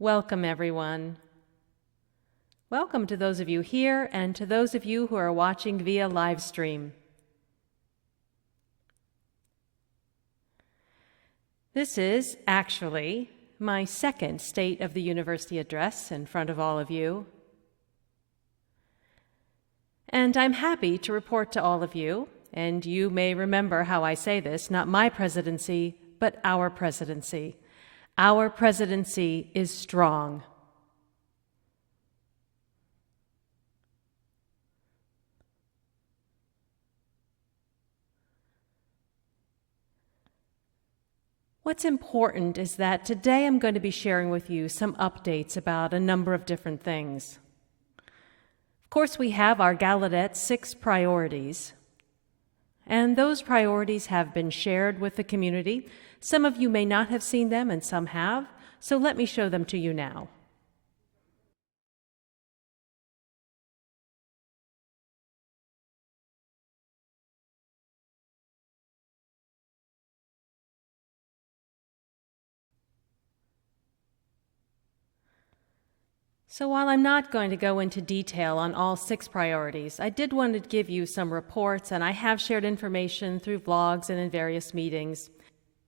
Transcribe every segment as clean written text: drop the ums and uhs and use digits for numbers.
Welcome, everyone. Welcome to those of you here and to those of you who are watching via live stream. This is actually my second State of the University address in front of all of you. And I'm happy to report to all of you, and you may remember how I say this, not my presidency, but our presidency. Our presidency is strong. What's important is that today I'm going to be sharing with you some updates about a number of different things. Of course, we have our Gallaudet 6 priorities, and those priorities have been shared with the community. Some of you may not have seen them, and some have, so let me show them to you now. So while I'm not going to go into detail on all 6 priorities, I did want to give you some reports, and I have shared information through vlogs and in various meetings.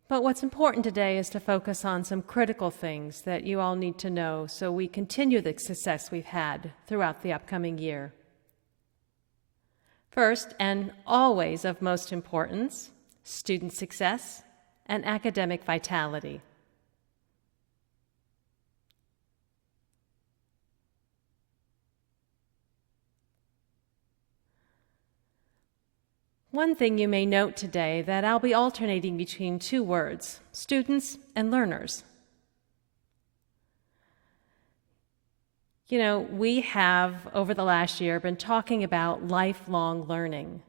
But what's important today is to focus on some critical things that you all need to know so we continue the success we've had throughout the upcoming year. First, and always of most importance, student success and academic vitality. One thing you may note today that I'll be alternating between 2 words, students and learners. You know, we have, over the last year, been talking about lifelong learning.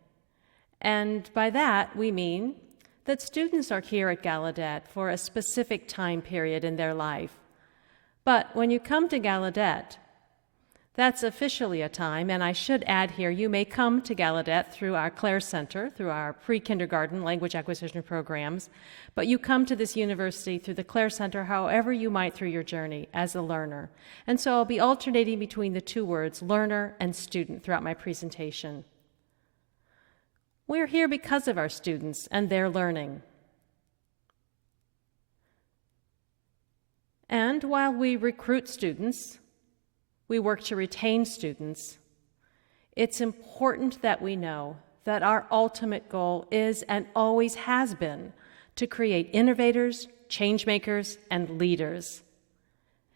And by that, we mean that students are here at Gallaudet for a specific time period in their life. But when you come to Gallaudet, that's officially a time, and I should add here, you may come to Gallaudet through our Clare Center, through our pre-kindergarten language acquisition programs, but you come to this university through the Clare Center however you might through your journey as a learner. And so I'll be alternating between the 2 words, learner and student, throughout my presentation. We're here because of our students and their learning. And while we recruit students, we work to retain students, it's important that we know that our ultimate goal is and always has been to create innovators, change makers, and leaders.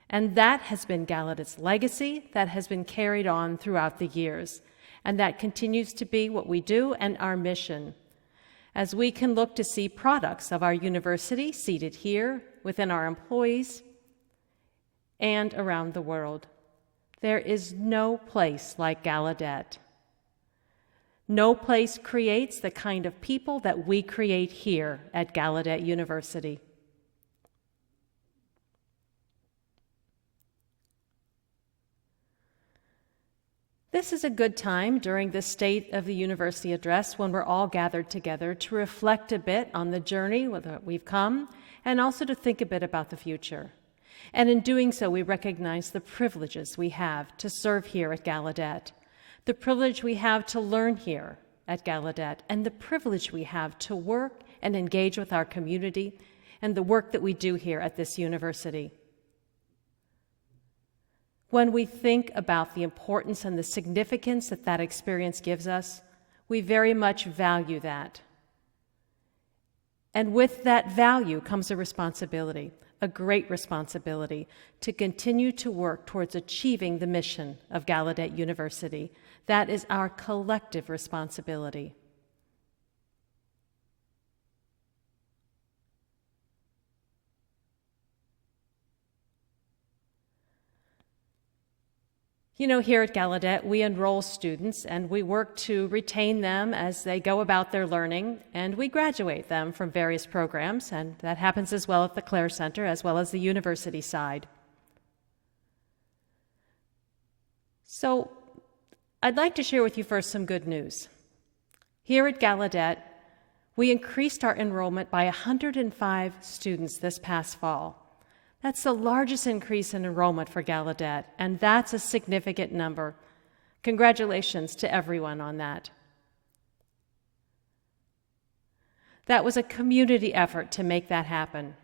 And that has been Gallaudet's legacy that has been carried on throughout the years. And that continues to be what we do and our mission. As we can look to see products of our university seated here within our employees and around the world. There is no place like Gallaudet. No place creates the kind of people that we create here at Gallaudet University. This is a good time during the State of the University address when we're all gathered together to reflect a bit on the journey that we've come and also to think a bit about the future. And in doing so, we recognize the privileges we have to serve here at Gallaudet, the privilege we have to learn here at Gallaudet, and the privilege we have to work and engage with our community and the work that we do here at this university. When we think about the importance and the significance that that experience gives us, we very much value that. And with that value comes a responsibility. A great responsibility to continue to work towards achieving the mission of Gallaudet University. That is our collective responsibility. You know, here at Gallaudet, we enroll students and we work to retain them as they go about their learning, and we graduate them from various programs, and that happens as well at the Clare Center as well as the university side. So I'd like to share with you first some good news. Here at Gallaudet, we increased our enrollment by 105 students this past fall. That's the largest increase in enrollment for Gallaudet, and that's a significant number. Congratulations to everyone on that. That was a community effort to make that happen.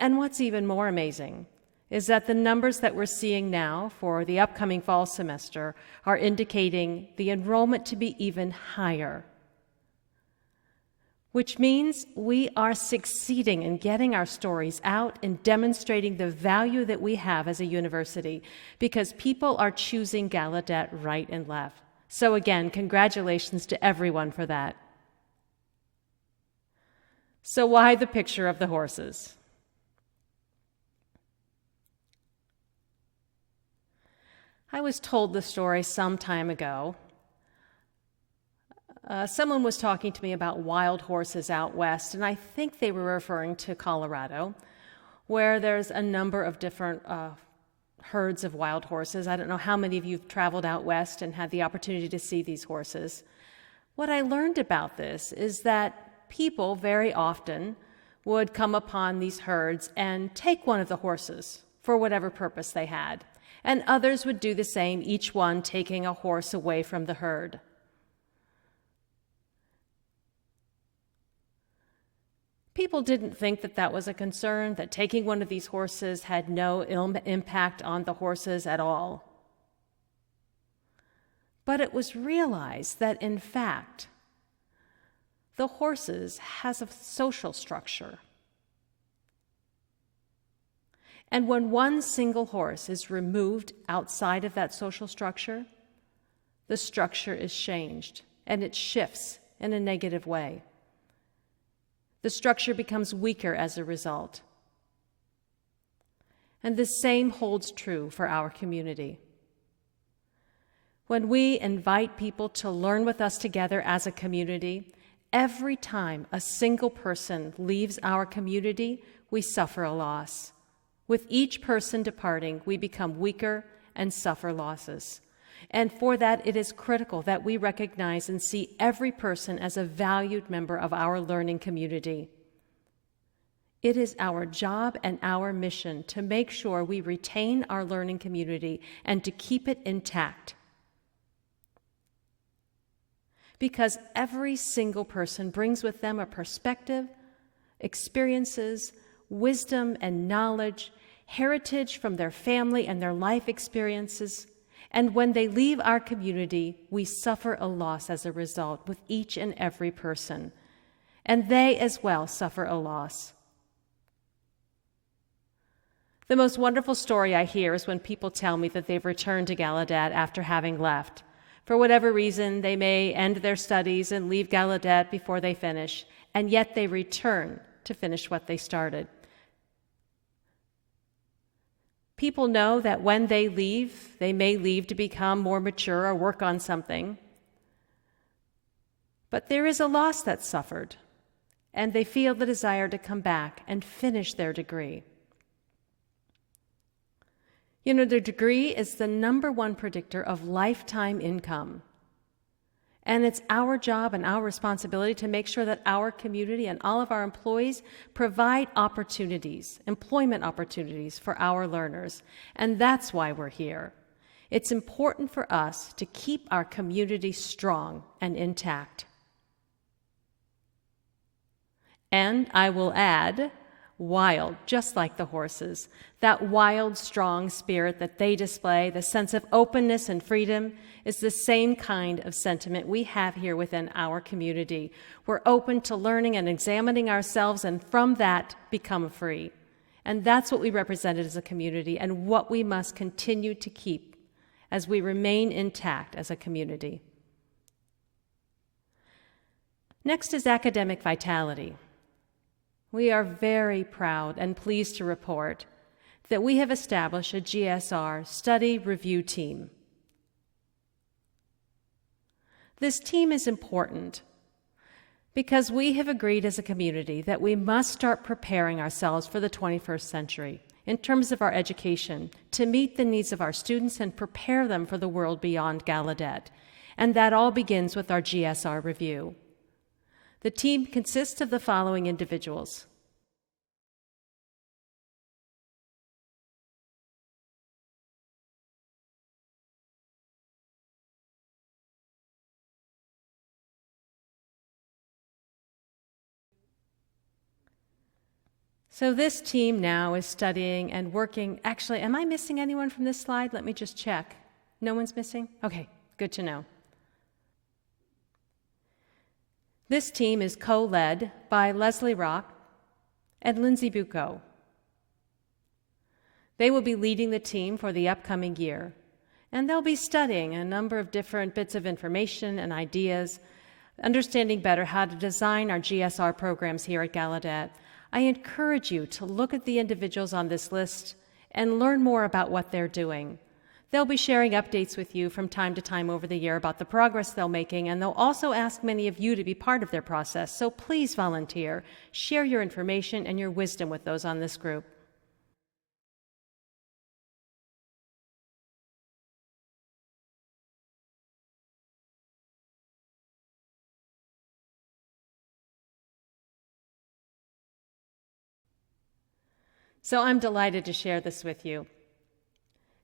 And what's even more amazing is that the numbers that we're seeing now for the upcoming fall semester are indicating the enrollment to be even higher, which means we are succeeding in getting our stories out and demonstrating the value that we have as a university, because people are choosing Gallaudet right and left. So again, congratulations to everyone for that. So why the picture of the horses? I was told the story some time ago. Someone was talking to me about wild horses out west, and I think they were referring to Colorado, where there's a number of different herds of wild horses. I don't know how many of you have traveled out west and had the opportunity to see these horses. What I learned about this is that people very often would come upon these herds and take one of the horses for whatever purpose they had, and others would do the same, each one taking a horse away from the herd. People didn't think that that was a concern, that taking one of these horses had no impact on the horses at all. But it was realized that, in fact, the horses has a social structure. And when one single horse is removed outside of that social structure, the structure is changed, and it shifts in a negative way. The structure becomes weaker as a result. And the same holds true for our community. When we invite people to learn with us together as a community, every time a single person leaves our community, we suffer a loss. With each person departing, we become weaker and suffer losses. And for that, it is critical that we recognize and see every person as a valued member of our learning community. It is our job and our mission to make sure we retain our learning community and to keep it intact. Because every single person brings with them a perspective, experiences, wisdom and knowledge, heritage from their family and their life experiences. And when they leave our community, we suffer a loss as a result with each and every person. And they as well suffer a loss. The most wonderful story I hear is when people tell me that they've returned to Gallaudet after having left. For whatever reason, they may end their studies and leave Gallaudet before they finish, and yet they return to finish what they started. People know that when they leave, they may leave to become more mature or work on something. But there is a loss that's suffered, and they feel the desire to come back and finish their degree. You know, their degree is the #1 predictor of lifetime income. And it's our job and our responsibility to make sure that our community and all of our employees provide opportunities, employment opportunities for our learners. And that's why we're here. It's important for us to keep our community strong and intact. And I will add, wild, just like the horses. That wild, strong spirit that they display, the sense of openness and freedom, is the same kind of sentiment we have here within our community. We're open to learning and examining ourselves, and from that, become free. And that's what we represented as a community and what we must continue to keep as we remain intact as a community. Next is academic vitality. We are very proud and pleased to report that we have established a GSR study review team. This team is important because we have agreed as a community that we must start preparing ourselves for the 21st century in terms of our education to meet the needs of our students and prepare them for the world beyond Gallaudet. And that all begins with our GSR review. The team consists of the following individuals: So this team now is studying and working. Actually, am I missing anyone from this slide? Let me just check. No one's missing? Okay, good to know. This team is co-led by Leslie Rock and Lindsay Bucco. They will be leading the team for the upcoming year, and they'll be studying a number of different bits of information and ideas, understanding better how to design our GSR programs here at Gallaudet. I encourage you to look at the individuals on this list and learn more about what they're doing. They'll be sharing updates with you from time to time over the year about the progress they're making, and they'll also ask many of you to be part of their process. So please volunteer, share your information and your wisdom with those on this group. So I'm delighted to share this with you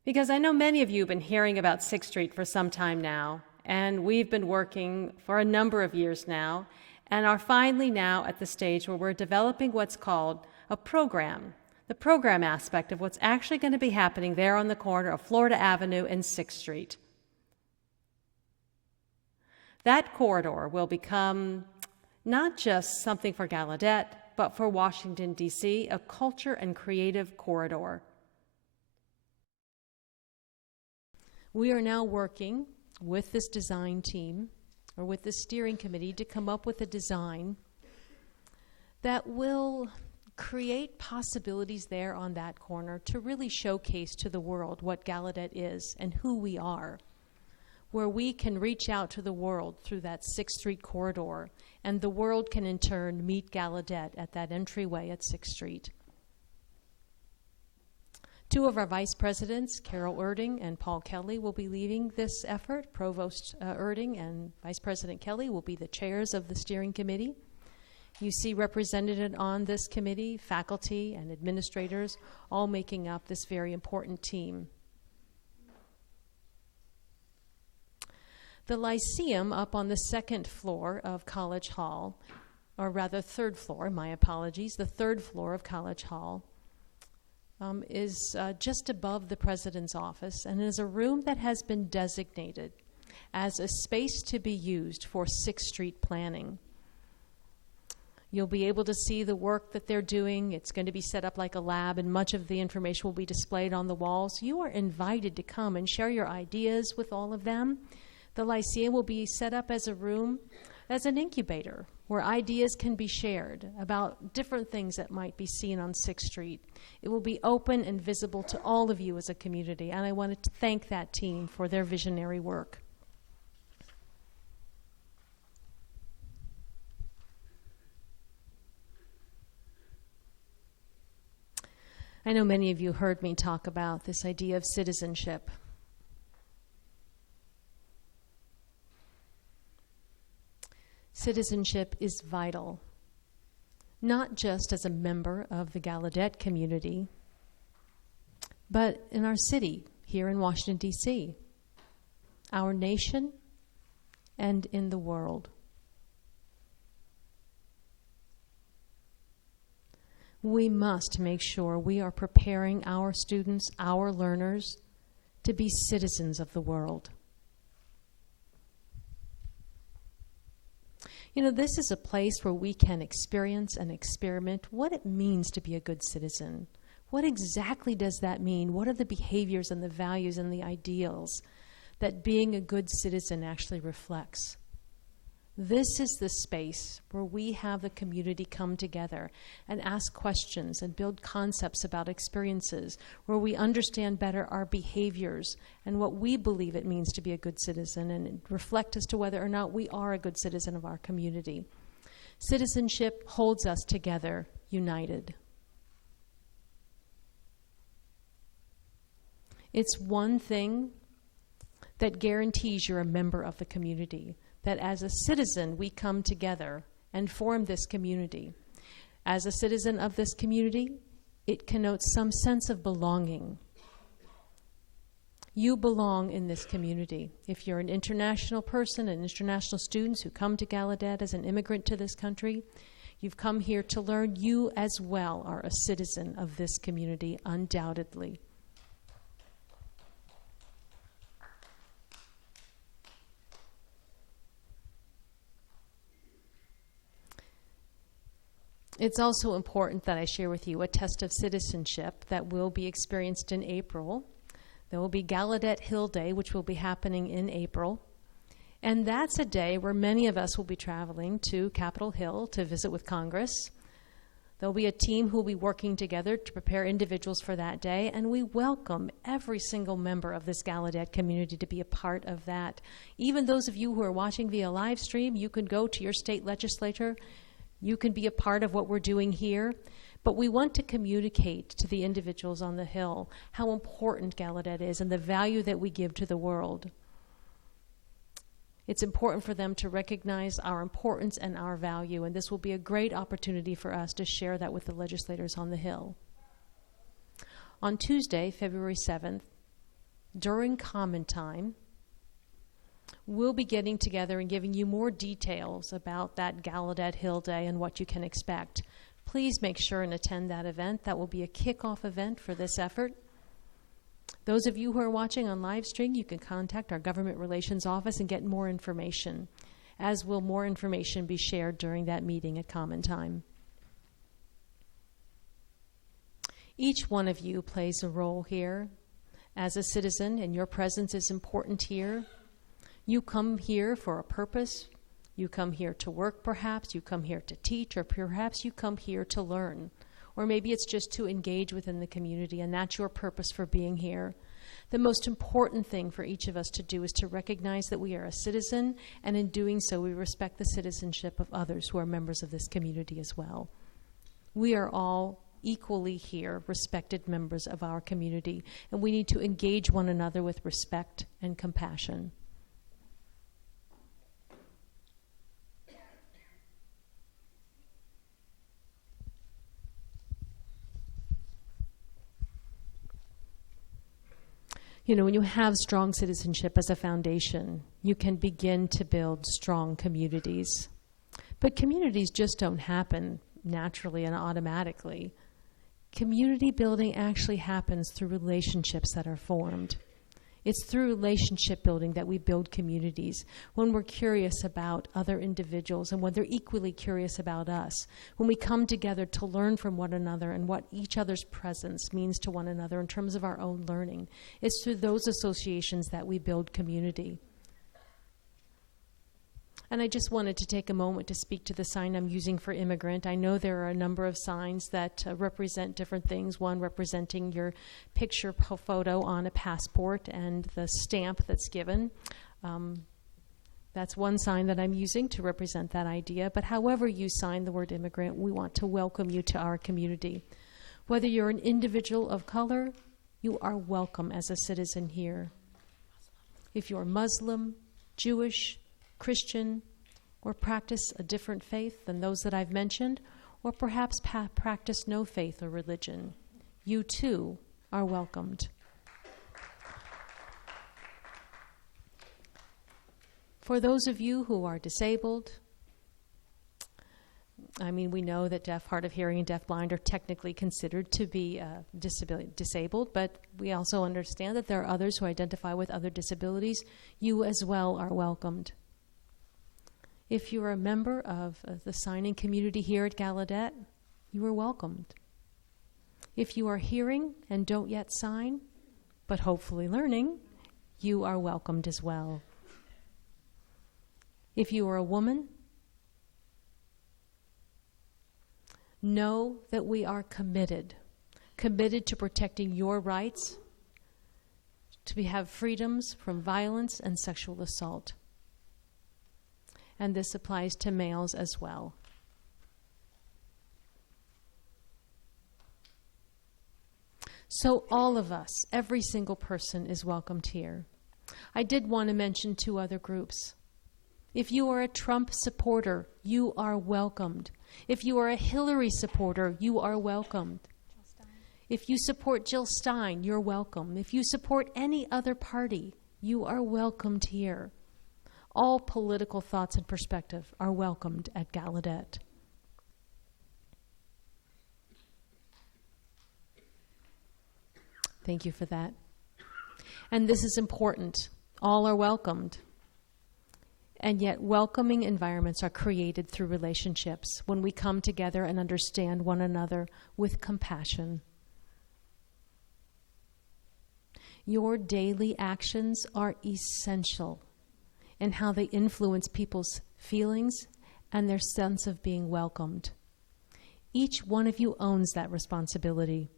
because I know many of you have been hearing about 6th Street for some time now, and we've been working for a number of years now and are finally now at the stage where we're developing what's called a program, the program aspect of what's actually going to be happening there on the corner of Florida Avenue and 6th Street. That corridor will become not just something for Gallaudet, but for Washington, D.C., a culture and creative corridor. We are now working with this design team, or with the steering committee, to come up with a design that will create possibilities there on that corner to really showcase to the world what Gallaudet is and who we are, where we can reach out to the world through that 6th Street corridor, and the world can in turn meet Gallaudet at that entryway at 6th Street. Two of our vice presidents, Carol Erding and Paul Kelly, will be leading this effort. Provost Erding and Vice President Kelly will be the chairs of the steering committee. You see represented on this committee faculty and administrators, all making up this very important team. The Lyceum up on the 2nd floor of College Hall, or rather 3rd floor, my apologies, the 3rd floor of College Hall is just above the President's office and is a room that has been designated as a space to be used for 6th Street planning. You'll be able to see the work that they're doing. It's going to be set up like a lab, and much of the information will be displayed on the walls. You are invited to come and share your ideas with all of them. The Lyceum will be set up as a room, as an incubator, where ideas can be shared about different things that might be seen on 6th Street. It will be open and visible to all of you as a community, and I wanted to thank that team for their visionary work. I know many of you heard me talk about this idea of citizenship. Citizenship is vital, not just as a member of the Gallaudet community, but in our city here in Washington, D.C., our nation, and in the world. We must make sure we are preparing our students, our learners, to be citizens of the world. You know, this is a place where we can experience and experiment what it means to be a good citizen. What exactly does that mean? What are the behaviors and the values and the ideals that being a good citizen actually reflects? This is the space where we have the community come together and ask questions and build concepts about experiences, where we understand better our behaviors and what we believe it means to be a good citizen, and reflect as to whether or not we are a good citizen of our community. Citizenship holds us together, united. It's one thing that guarantees you're a member of the community, that as a citizen we come together and form this community. As a citizen of this community, it connotes some sense of belonging. You belong in this community. If you're an international person and international students who come to Gallaudet as an immigrant to this country, You've come here to learn. You as well are a citizen of this community, undoubtedly. It's also important that I share with you a test of citizenship that will be experienced in April. There will be Gallaudet Hill Day, which will be happening in April. And that's a day where many of us will be traveling to Capitol Hill to visit with Congress. There'll be a team who will be working together to prepare individuals for that day, and we welcome every single member of this Gallaudet community to be a part of that. Even those of you who are watching via live stream, you can go to your state legislature. You can be a part of what we're doing here, but we want to communicate to the individuals on the Hill how important Gallaudet is and the value that we give to the world. It's important for them to recognize our importance and our value, and this will be a great opportunity for us to share that with the legislators on the Hill. On Tuesday, February 7th, during Common Time, we'll be getting together and giving you more details about that Gallaudet Hill Day and what you can expect. Please make sure and attend that event. That will be a kickoff event for this effort. Those of you who are watching on live stream, you can contact our Government Relations Office and get more information, as will more information be shared during that meeting at Common Time. Each one of you plays a role here as a citizen, and your presence is important here. You come here for a purpose. You come here to work, perhaps. You come here to teach, or perhaps you come here to learn. Or maybe it's just to engage within the community, and that's your purpose for being here. The most important thing for each of us to do is to recognize that we are a citizen, and in doing so, we respect the citizenship of others who are members of this community as well. We are all equally here, respected members of our community, and we need to engage one another with respect and compassion. You know, when you have strong citizenship as a foundation, you can begin to build strong communities. But communities just don't happen naturally and automatically. Community building actually happens through relationships that are formed. It's through relationship building that we build communities, when we're curious about other individuals and when they're equally curious about us, when we come together to learn from one another and what each other's presence means to one another in terms of our own learning. It's through those associations that we build community. And I just wanted to take a moment to speak to the sign I'm using for immigrant. I know there are a number of signs that represent different things, one representing your picture photo on a passport and the stamp that's given. That's one sign that I'm using to represent that idea. But however you sign the word immigrant, we want to welcome you to our community. Whether you're an individual of color, you are welcome as a citizen here. If you're Muslim, Jewish, Christian, or practice a different faith than those that I've mentioned, or perhaps practice no faith or religion, you too are welcomed. For those of you who are disabled, I mean, we know that deaf, hard of hearing, and deafblind are technically considered to be disabled, but we also understand that there are others who identify with other disabilities. You as well are welcomed. If you are a member of the signing community here at Gallaudet, you are welcomed. If you are hearing and don't yet sign, but hopefully learning, you are welcomed as well. If you are a woman, know that we are committed to protecting your rights, to have freedoms from violence and sexual assault. And this applies to males as well. So all of us, every single person is welcomed here. I did want to mention two other groups. If you are a Trump supporter, you are welcomed. If you are a Hillary supporter, you are welcomed. If you support Jill Stein, you're welcome. If you support any other party, you are welcomed here. All political thoughts and perspective are welcomed at Gallaudet. Thank you for that. And this is important. All are welcomed. And yet welcoming environments are created through relationships when we come together and understand one another with compassion. Your daily actions are essential in how they influence people's feelings and their sense of being welcomed. Each one of you owns that responsibility.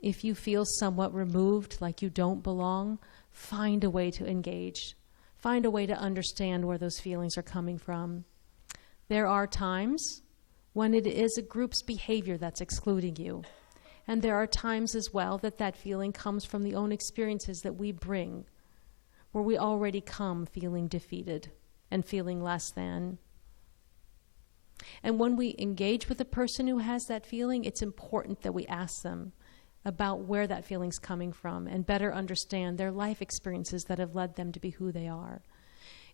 If you feel somewhat removed, like you don't belong, find a way to engage. Find a way to understand where those feelings are coming from. There are times when it is a group's behavior that's excluding you. And there are times as well that that feeling comes from the own experiences that we bring, where we already come feeling defeated and feeling less than. And when we engage with a person who has that feeling, it's important that we ask them about where that feeling's coming from and better understand their life experiences that have led them to be who they are.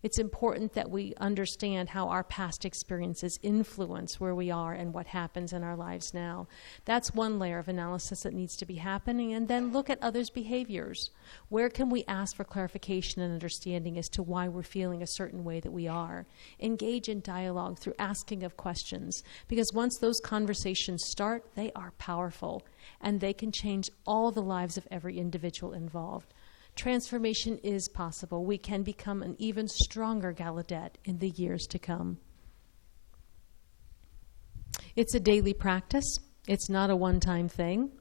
It's important that we understand how our past experiences influence where we are and what happens in our lives now. That's one layer of analysis that needs to be happening, and then look at others' behaviors. Where can we ask for clarification and understanding as to why we're feeling a certain way that we are? Engage in dialogue through asking of questions, because once those conversations start, they are powerful, and they can change all the lives of every individual involved. Transformation is possible. We can become an even stronger Gallaudet in the years to come. It's a daily practice. It's not a one-time thing.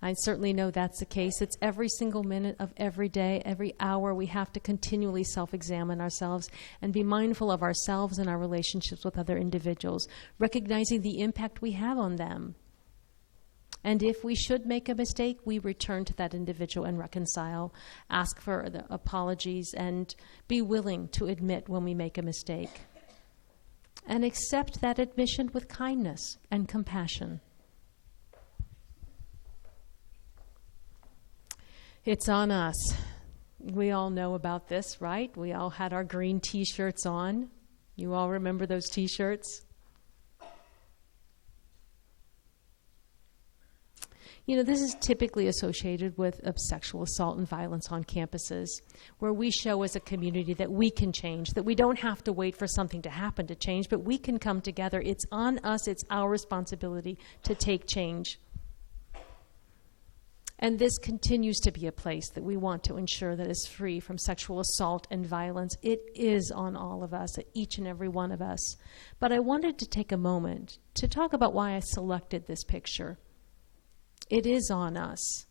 I certainly know that's the case. It's every single minute of every day, every hour. We have to continually self-examine ourselves and be mindful of ourselves and our relationships with other individuals, recognizing the impact we have on them. And if we should make a mistake, we return to that individual and reconcile, ask for the apologies, and be willing to admit when we make a mistake. And accept that admission with kindness and compassion. It's on us. We all know about this, right? We all had our green t-shirts on. You all remember those t-shirts? You know, this is typically associated with sexual assault and violence on campuses, where we show as a community that we can change, that we don't have to wait for something to happen to change, but we can come together. It's on us, it's our responsibility to take change. And this continues to be a place that we want to ensure that is free from sexual assault and violence. It is on all of us, each and every one of us. But I wanted to take a moment to talk about why I selected this picture. It is on us.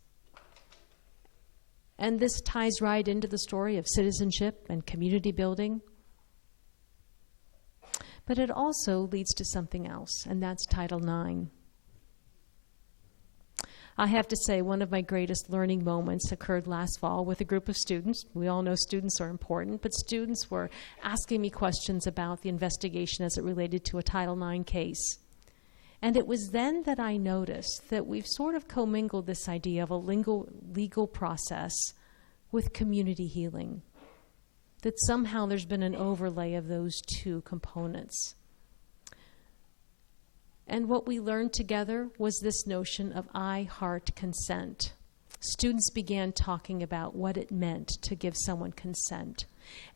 And this ties right into the story of citizenship and community building. But it also leads to something else, and that's Title IX. I have to say, one of my greatest learning moments occurred last fall with a group of students. We all know students are important, but students were asking me questions about the investigation as it related to a Title IX case. And it was then that I noticed that we've sort of commingled this idea of a legal process with community healing, that somehow there's been an overlay of those two components. And what we learned together was this notion of I heart consent. Students began talking about what it meant to give someone consent.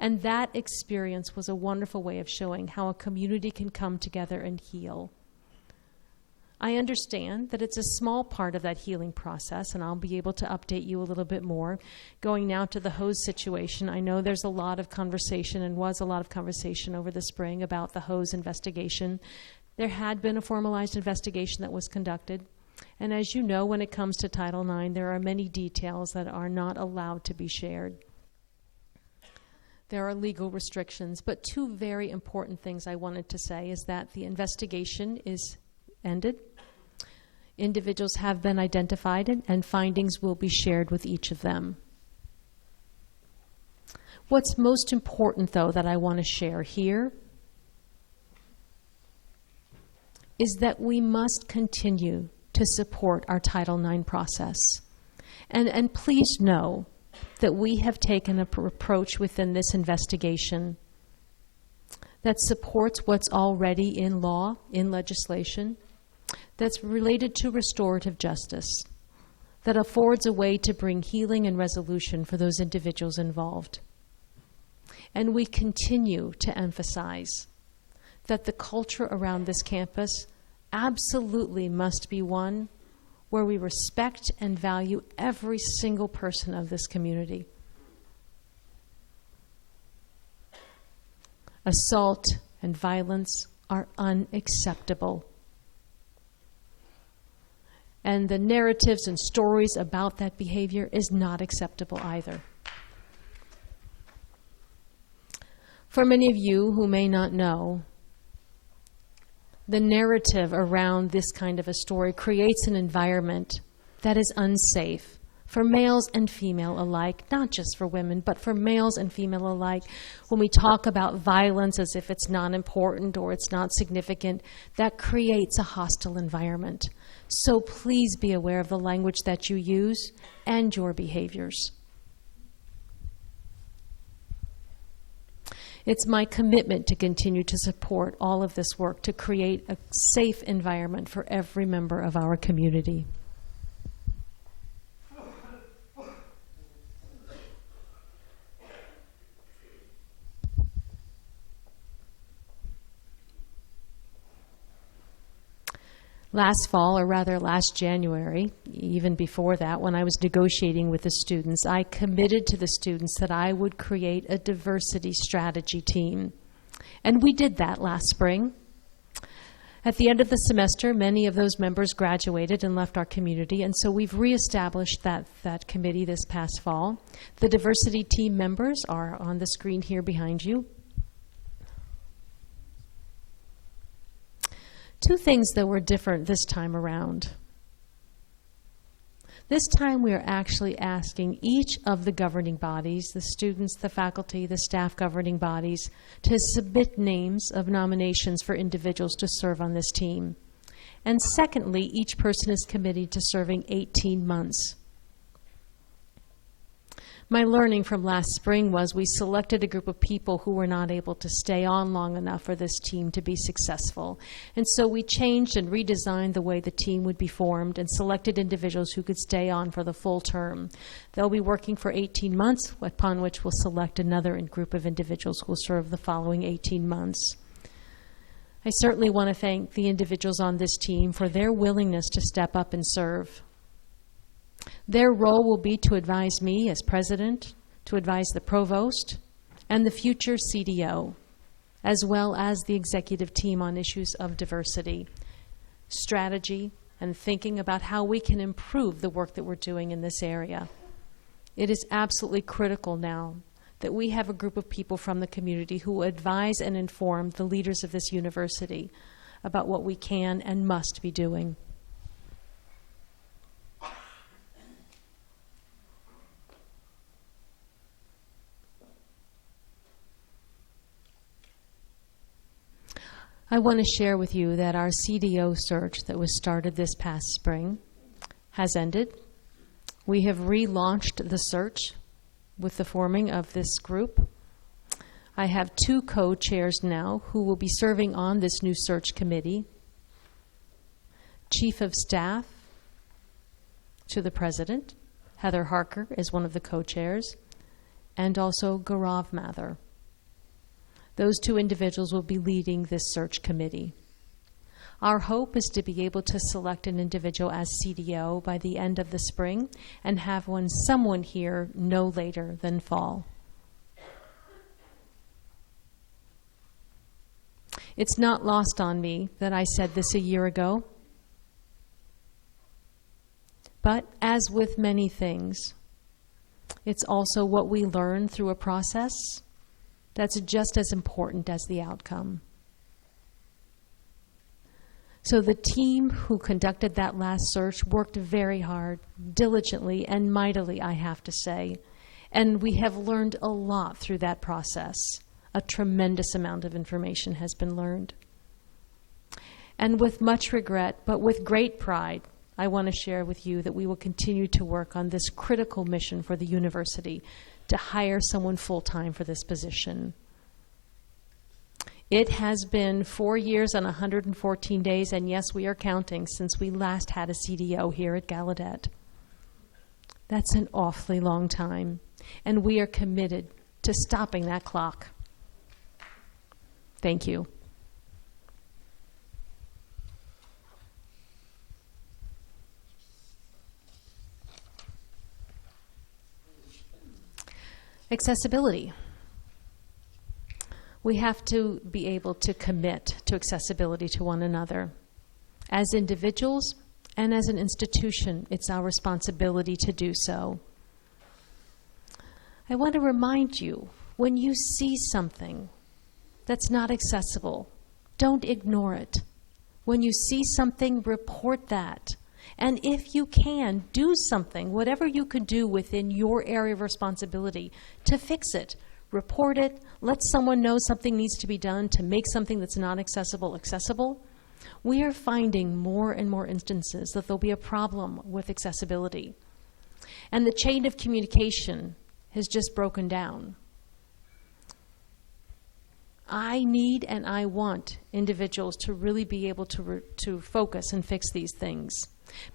And that experience was a wonderful way of showing how a community can come together and heal. I understand that it's a small part of that healing process, and I'll be able to update you a little bit more. Going now to the hose situation, I know there's a lot of conversation and was a lot of conversation over the spring about the hose investigation. There had been a formalized investigation that was conducted. And as you know, when it comes to Title IX, there are many details that are not allowed to be shared. There are legal restrictions, but two very important things I wanted to say is that the investigation is ended. Individuals have been identified and findings will be shared with each of them. What's most important, though, that I want to share here is that we must continue to support our Title IX process. And please know that we have taken an approach within this investigation that supports what's already in law, in legislation, that's related to restorative justice. that affords a way to bring healing and resolution for those individuals involved. And we continue to emphasize that the culture around this campus absolutely must be one where we respect and value every single person of this community. Assault and violence are unacceptable. And the narratives and stories about that behavior is not acceptable either. For many of you who may not know, the narrative around this kind of a story creates an environment that is unsafe for males and female alike, not just for women, but for males and female alike. When we talk about violence as if it's not important or it's not significant, that creates a hostile environment. So please be aware of the language that you use and your behaviors. It's my commitment to continue to support all of this work to create a safe environment for every member of our community. Last fall, or rather last January, even before that, when I was negotiating with the students, I committed to the students that I would create a diversity strategy team. And we did that last spring. At the end of the semester, many of those members graduated and left our community, and so we've reestablished that committee this past fall. The diversity team members are on the screen here behind you. Two things that were different this time around. This time we are actually asking each of the governing bodies, the students, the faculty, the staff governing bodies, to submit names of nominations for individuals to serve on this team. And secondly, each person is committed to serving 18 months. My learning from last spring was we selected a group of people who were not able to stay on long enough for this team to be successful. And so we changed and redesigned the way the team would be formed and selected individuals who could stay on for the full term. They'll be working for 18 months, upon which we'll select another group of individuals who will serve the following 18 months. I certainly want to thank the individuals on this team for their willingness to step up and serve. Their role will be to advise me as president, to advise the provost, and the future CDO, as well as the executive team on issues of diversity, strategy, and thinking about how we can improve the work that we're doing in this area. It is absolutely critical now that we have a group of people from the community who advise and inform the leaders of this university about what we can and must be doing. I want to share with you that our CDO search that was started this past spring has ended. We have relaunched the search with the forming of this group. I have 2 co-chairs now who will be serving on this new search committee. Chief of Staff to the President, Heather Harker, is one of the co-chairs, and also Gaurav Mathur. Those 2 individuals will be leading this search committee. Our hope is to be able to select an individual as CDO by the end of the spring and have someone here no later than fall. It's not lost on me that I said this a year ago, but as with many things, it's also what we learn through a process that's just as important as the outcome. So the team who conducted that last search worked very hard, diligently, and mightily, I have to say. And we have learned a lot through that process. A tremendous amount of information has been learned. And with much regret, but with great pride, I want to share with you that we will continue to work on this critical mission for the university to hire someone full-time for this position. It has been 4 years and 114 days, and yes, we are counting, since we last had a CDO here at Gallaudet. That's an awfully long time, and we are committed to stopping that clock. Thank you. Accessibility. We have to be able to commit to accessibility to one another. As individuals and as an institution, it's our responsibility to do so. I want to remind you, when you see something that's not accessible, don't ignore it. When you see something, report that. And if you can, do something, whatever you could do within your area of responsibility to fix it. Report it, let someone know something needs to be done to make something that's not accessible accessible. We are finding more and more instances that there'll be a problem with accessibility. And the chain of communication has just broken down. I need and I want individuals to really be able to focus and fix these things.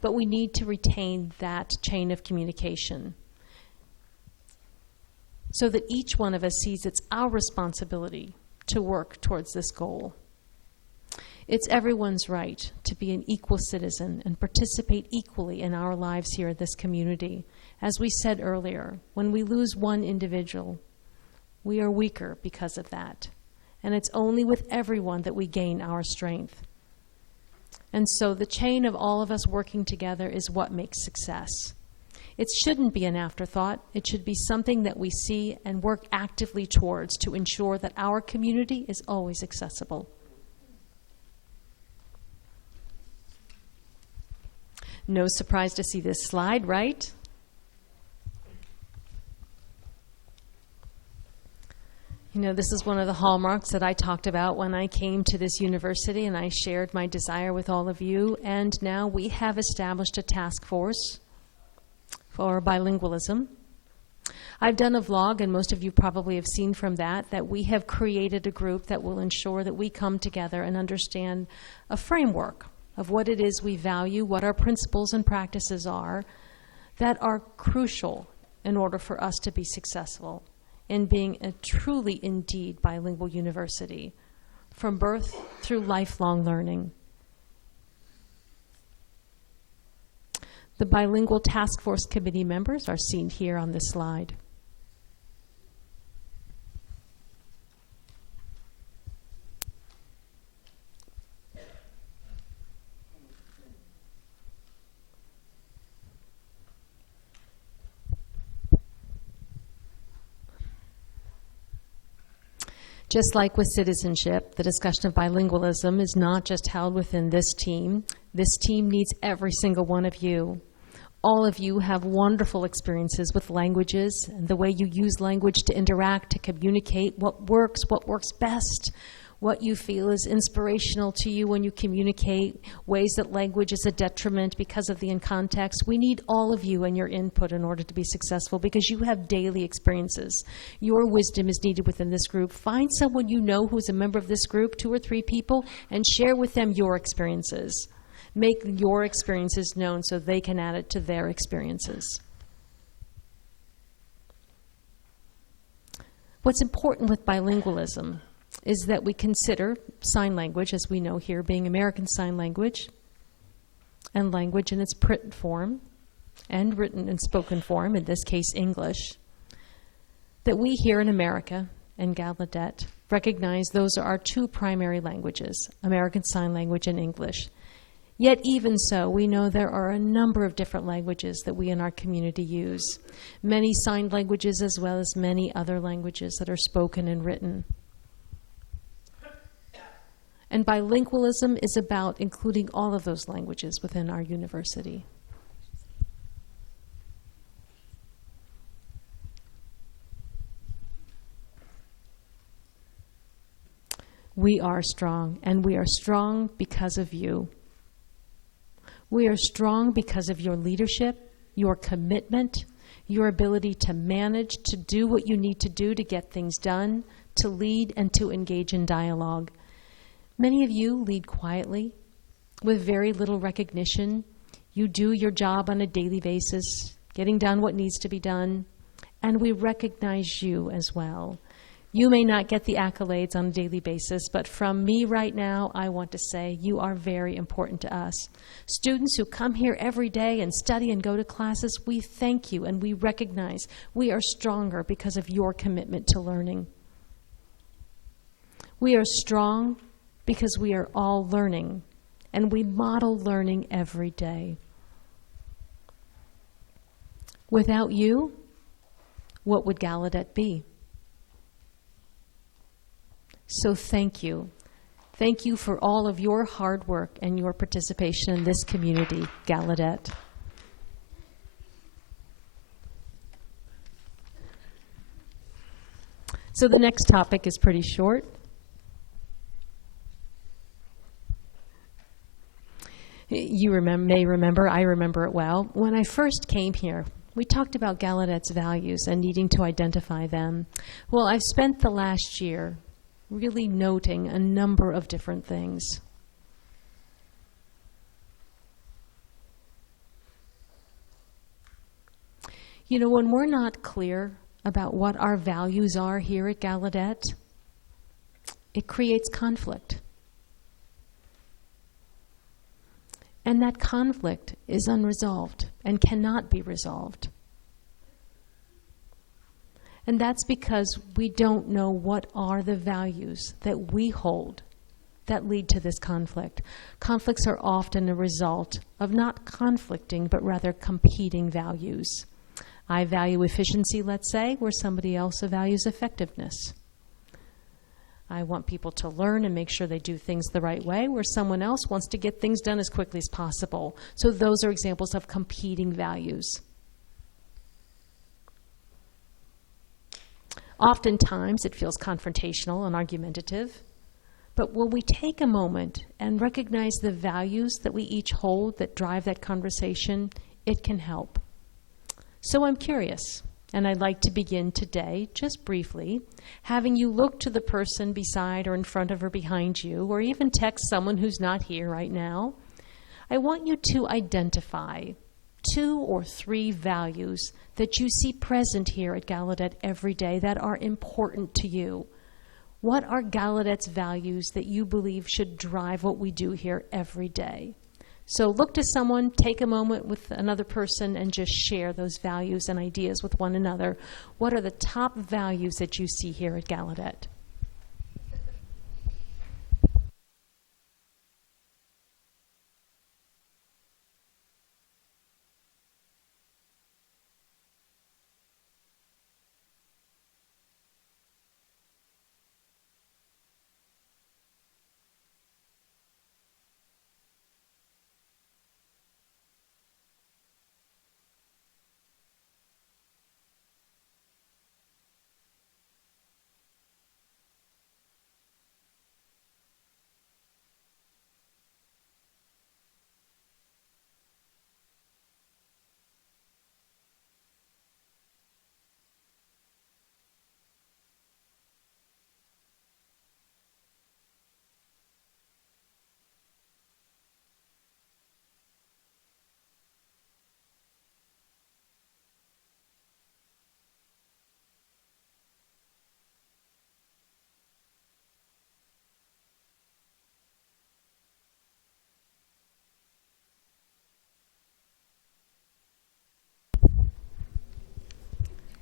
But we need to retain that chain of communication so that each one of us sees it's our responsibility to work towards this goal. It's everyone's right to be an equal citizen and participate equally in our lives here at this community. As we said earlier, when we lose one individual, we are weaker because of that. And it's only with everyone that we gain our strength. And so the chain of all of us working together is what makes success. It shouldn't be an afterthought. It should be something that we see and work actively towards to ensure that our community is always accessible. No surprise to see this slide, right? You know, this is one of the hallmarks that I talked about when I came to this university, and I shared my desire with all of you. And now we have established a task force for bilingualism. I've done a vlog, and most of you probably have seen from that we have created a group that will ensure that we come together and understand a framework of what it is we value, what our principles and practices are that are crucial in order for us to be successful in being a truly, indeed, bilingual university, from birth through lifelong learning. The Bilingual Task Force Committee members are seen here on this slide. Just like with citizenship, the discussion of bilingualism is not just held within this team. This team needs every single one of you. All of you have wonderful experiences with languages and the way you use language to interact, to communicate what works best, what you feel is inspirational to you when you communicate, ways that language is a detriment because of the in context. We need all of you and your input in order to be successful because you have daily experiences. Your wisdom is needed within this group. Find someone you know who's a member of this group, 2 or 3 people, and share with them your experiences. Make your experiences known so they can add it to their experiences. What's important with bilingualism is that we consider sign language, as we know here, being American Sign Language, and language in its print form, and written and spoken form, in this case English, that we here in America and Gallaudet recognize those are our 2 primary languages, American Sign Language and English. Yet even so, we know there are a number of different languages that we in our community use, many signed languages as well as many other languages that are spoken and written. And bilingualism is about including all of those languages within our university. We are strong, and we are strong because of you. We are strong because of your leadership, your commitment, your ability to manage, to do what you need to do to get things done, to lead, and to engage in dialogue. Many of you lead quietly, with very little recognition. You do your job on a daily basis, getting done what needs to be done, and we recognize you as well. You may not get the accolades on a daily basis, but from me right now, I want to say you are very important to us. Students who come here every day and study and go to classes, we thank you and we recognize we are stronger because of your commitment to learning. We are strong because we are all learning, and we model learning every day. Without you, what would Gallaudet be? So thank you. Thank you for all of your hard work and your participation in this community, Gallaudet. So the next topic is pretty short. You may remember, I remember it well. When I first came here, we talked about Gallaudet's values and needing to identify them. Well, I've spent the last year really noting a number of different things. You know, when we're not clear about what our values are here at Gallaudet, it creates conflict. And that conflict is unresolved and cannot be resolved. And that's because we don't know what are the values that we hold that lead to this conflict. Conflicts are often a result of not conflicting, but rather competing values. I value efficiency, let's say, where somebody else values effectiveness. I want people to learn and make sure they do things the right way, where someone else wants to get things done as quickly as possible. So those are examples of competing values. Oftentimes, it feels confrontational and argumentative. But when we take a moment and recognize the values that we each hold that drive that conversation, it can help. So I'm curious, and I'd like to begin today, just briefly, having you look to the person beside or in front of or behind you, or even text someone who's not here right now. I want you to identify 2 or 3 values that you see present here at Gallaudet every day that are important to you. What are Gallaudet's values that you believe should drive what we do here every day? So look to someone, take a moment with another person, and just share those values and ideas with one another. What are the top values that you see here at Gallaudet?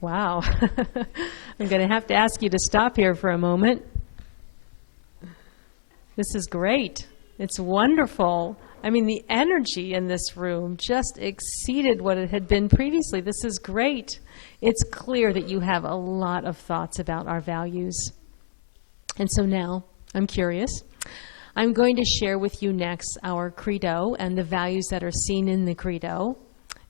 Wow. I'm going to have to ask you to stop here for a moment. This is great. It's wonderful. I mean, the energy in this room just exceeded what it had been previously. This is great. It's clear that you have a lot of thoughts about our values. And so now, I'm curious. I'm going to share with you next our credo and the values that are seen in the credo.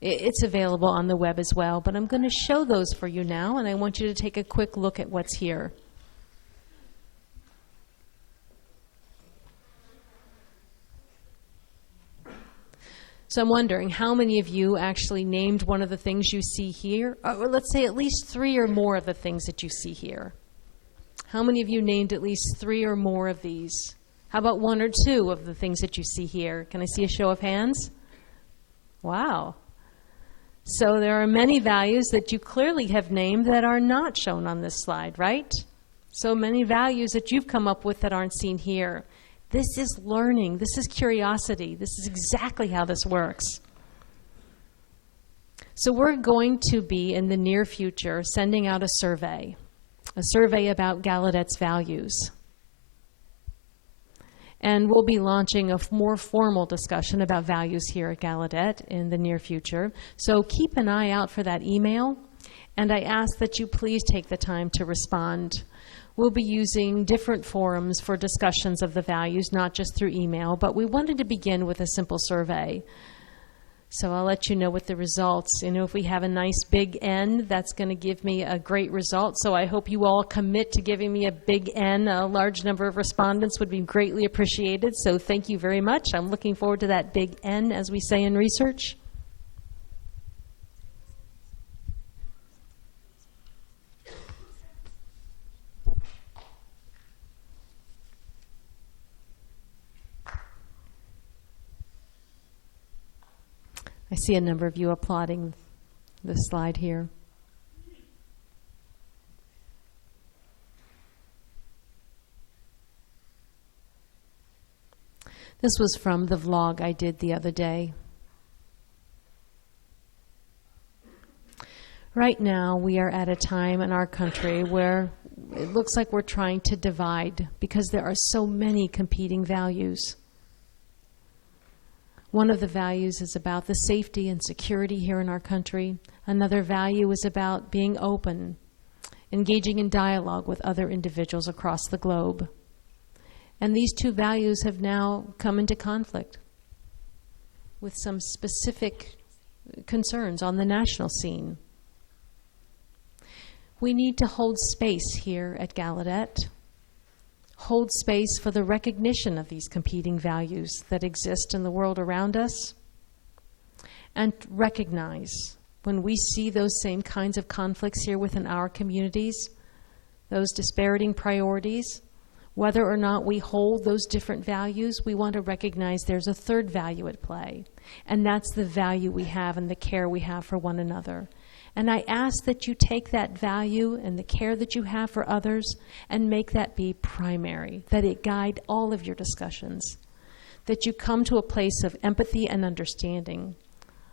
It's available on the web as well, but I'm going to show those for you now, and I want you to take a quick look at what's here. So I'm wondering, how many of you actually named one of the things you see here? Or let's say at least 3 or more of the things that you see here. How many of you named at least 3 or more of these? How about 1 or 2 of the things that you see here? Can I see a show of hands? Wow. So there are many values that you clearly have named that are not shown on this slide, right? So many values that you've come up with that aren't seen here. This is learning. This is curiosity. This is exactly how this works. So we're going to be, in the near future, sending out a survey about Gallaudet's values. And we'll be launching a more formal discussion about values here at Gallaudet in the near future. So keep an eye out for that email, and I ask that you please take the time to respond. We'll be using different forums for discussions of the values, not just through email, but we wanted to begin with a simple survey. So I'll let you know what the results, if we have a nice big N, that's going to give me a great result. So I hope you all commit to giving me a big N. A large number of respondents would be greatly appreciated. So thank you very much. I'm looking forward to that big N, as we say in research. I see a number of you applauding this slide here. This was from the vlog I did the other day. Right now, we are at a time in our country where it looks like we're trying to divide because there are so many competing values. One of the values is about the safety and security here in our country. Another value is about being open, engaging in dialogue with other individuals across the globe. And these two values have now come into conflict with some specific concerns on the national scene. We need to hold space here at Gallaudet, hold space for the recognition of these competing values that exist in the world around us, and recognize when we see those same kinds of conflicts here within our communities, those disparating priorities, whether or not we hold those different values, we want to recognize there's a third value at play, and that's the value we have and the care we have for one another. And I ask that you take that value and the care that you have for others and make that be primary, that it guide all of your discussions, that you come to a place of empathy and understanding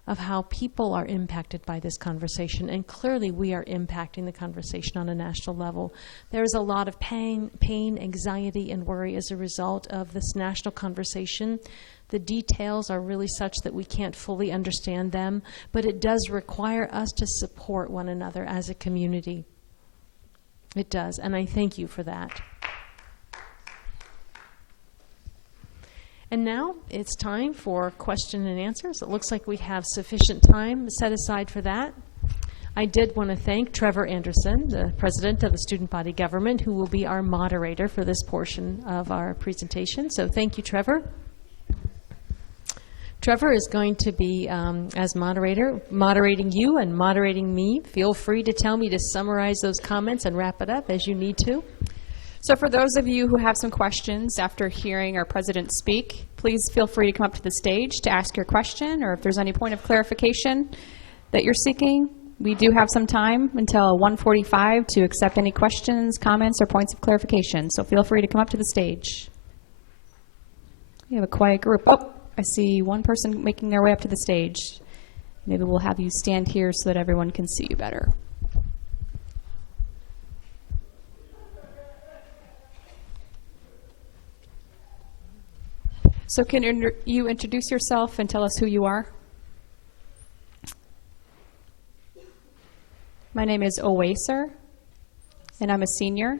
of how people are impacted by this conversation. And clearly we are impacting the conversation on a national level. There's a lot of pain, anxiety, and worry as a result of this national conversation. The details are really such that we can't fully understand them, but it does require us to support one another as a community. It does, and I thank you for that. And now it's time for question and answers. It looks like we have sufficient time set aside for that. I did want to thank Trevor Anderson, the president of the Student Body Government, who will be our moderator for this portion of our presentation. So thank you, Trevor. Trevor is going to be, as moderator, moderating you and moderating me. Feel free to tell me to summarize those comments and wrap it up as you need to. So for those of you who have some questions after hearing our president speak, please feel free to come up to the stage to ask your question, or if there's any point of clarification that you're seeking. We do have some time until 1:45 to accept any questions, comments, or points of clarification. So feel free to come up to the stage. We have a quiet group. Oh, I see one person making their way up to the stage. Maybe we'll have you stand here so that everyone can see you better. So can you introduce yourself and tell us who you are? My name is Owaser, and I'm a senior.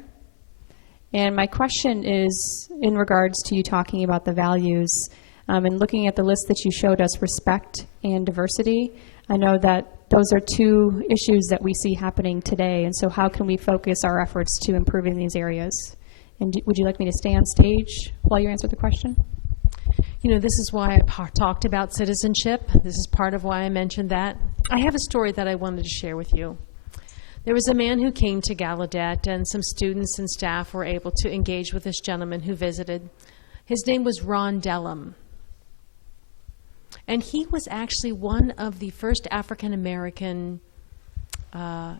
And my question is in regards to you talking about the values. And looking at the list that you showed us, respect and diversity, I know that those are two issues that we see happening today. And so how can we focus our efforts to improve in these areas? And would you like me to stay on stage while you answer the question? You know, this is why I talked about citizenship. This is part of why I mentioned that. I have a story that I wanted to share with you. There was a man who came to Gallaudet, and some students and staff were able to engage with this gentleman who visited. His name was Ron Dellum. And he was actually one of the first African American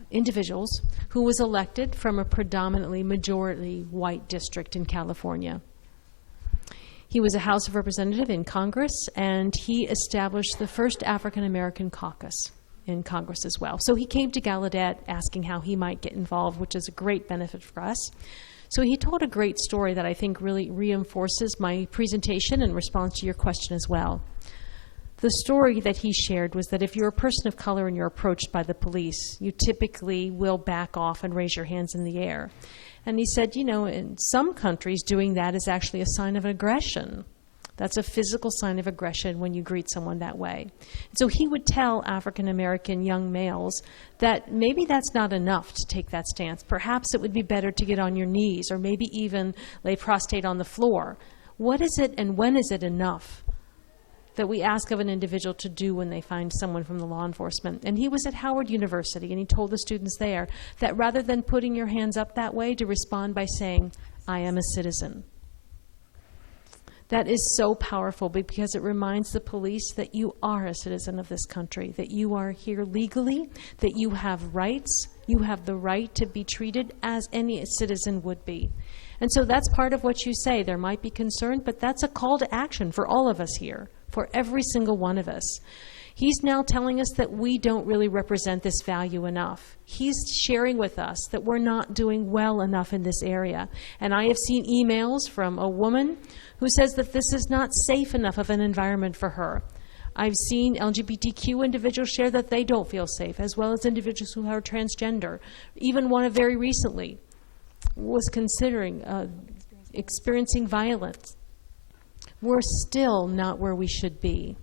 individuals who was elected from a predominantly majority white district in California. He was a House of Representative in Congress, and he established the first African American caucus in Congress as well. So he came to Gallaudet asking how he might get involved, which is a great benefit for us. So he told a great story that I think really reinforces my presentation in response to your question as well. The story that he shared was that if you're a person of color and you're approached by the police, you typically will back off and raise your hands in the air. And he said, you know, in some countries, doing that is actually a sign of aggression. That's a physical sign of aggression when you greet someone that way. So he would tell African American young males that maybe that's not enough to take that stance. Perhaps it would be better to get on your knees or maybe even lay prostrate on the floor. What is it and when is it enough that we ask of an individual to do when they find someone from the law enforcement? And he was at Howard University, and he told the students there that rather than putting your hands up that way, to respond by saying, I am a citizen. That is so powerful because it reminds the police that you are a citizen of this country, that you are here legally, that you have rights, you have the right to be treated as any citizen would be. And so that's part of what you say. There might be concern, but that's a call to action for all of us here, for every single one of us. He's now telling us that we don't really represent this value enough. He's sharing with us that we're not doing well enough in this area. And I have seen emails from a woman who says that this is not safe enough of an environment for her. I've seen LGBTQ individuals share that they don't feel safe, as well as individuals who are transgender. Even one very recently was considering experiencing violence. We're still not where we should be.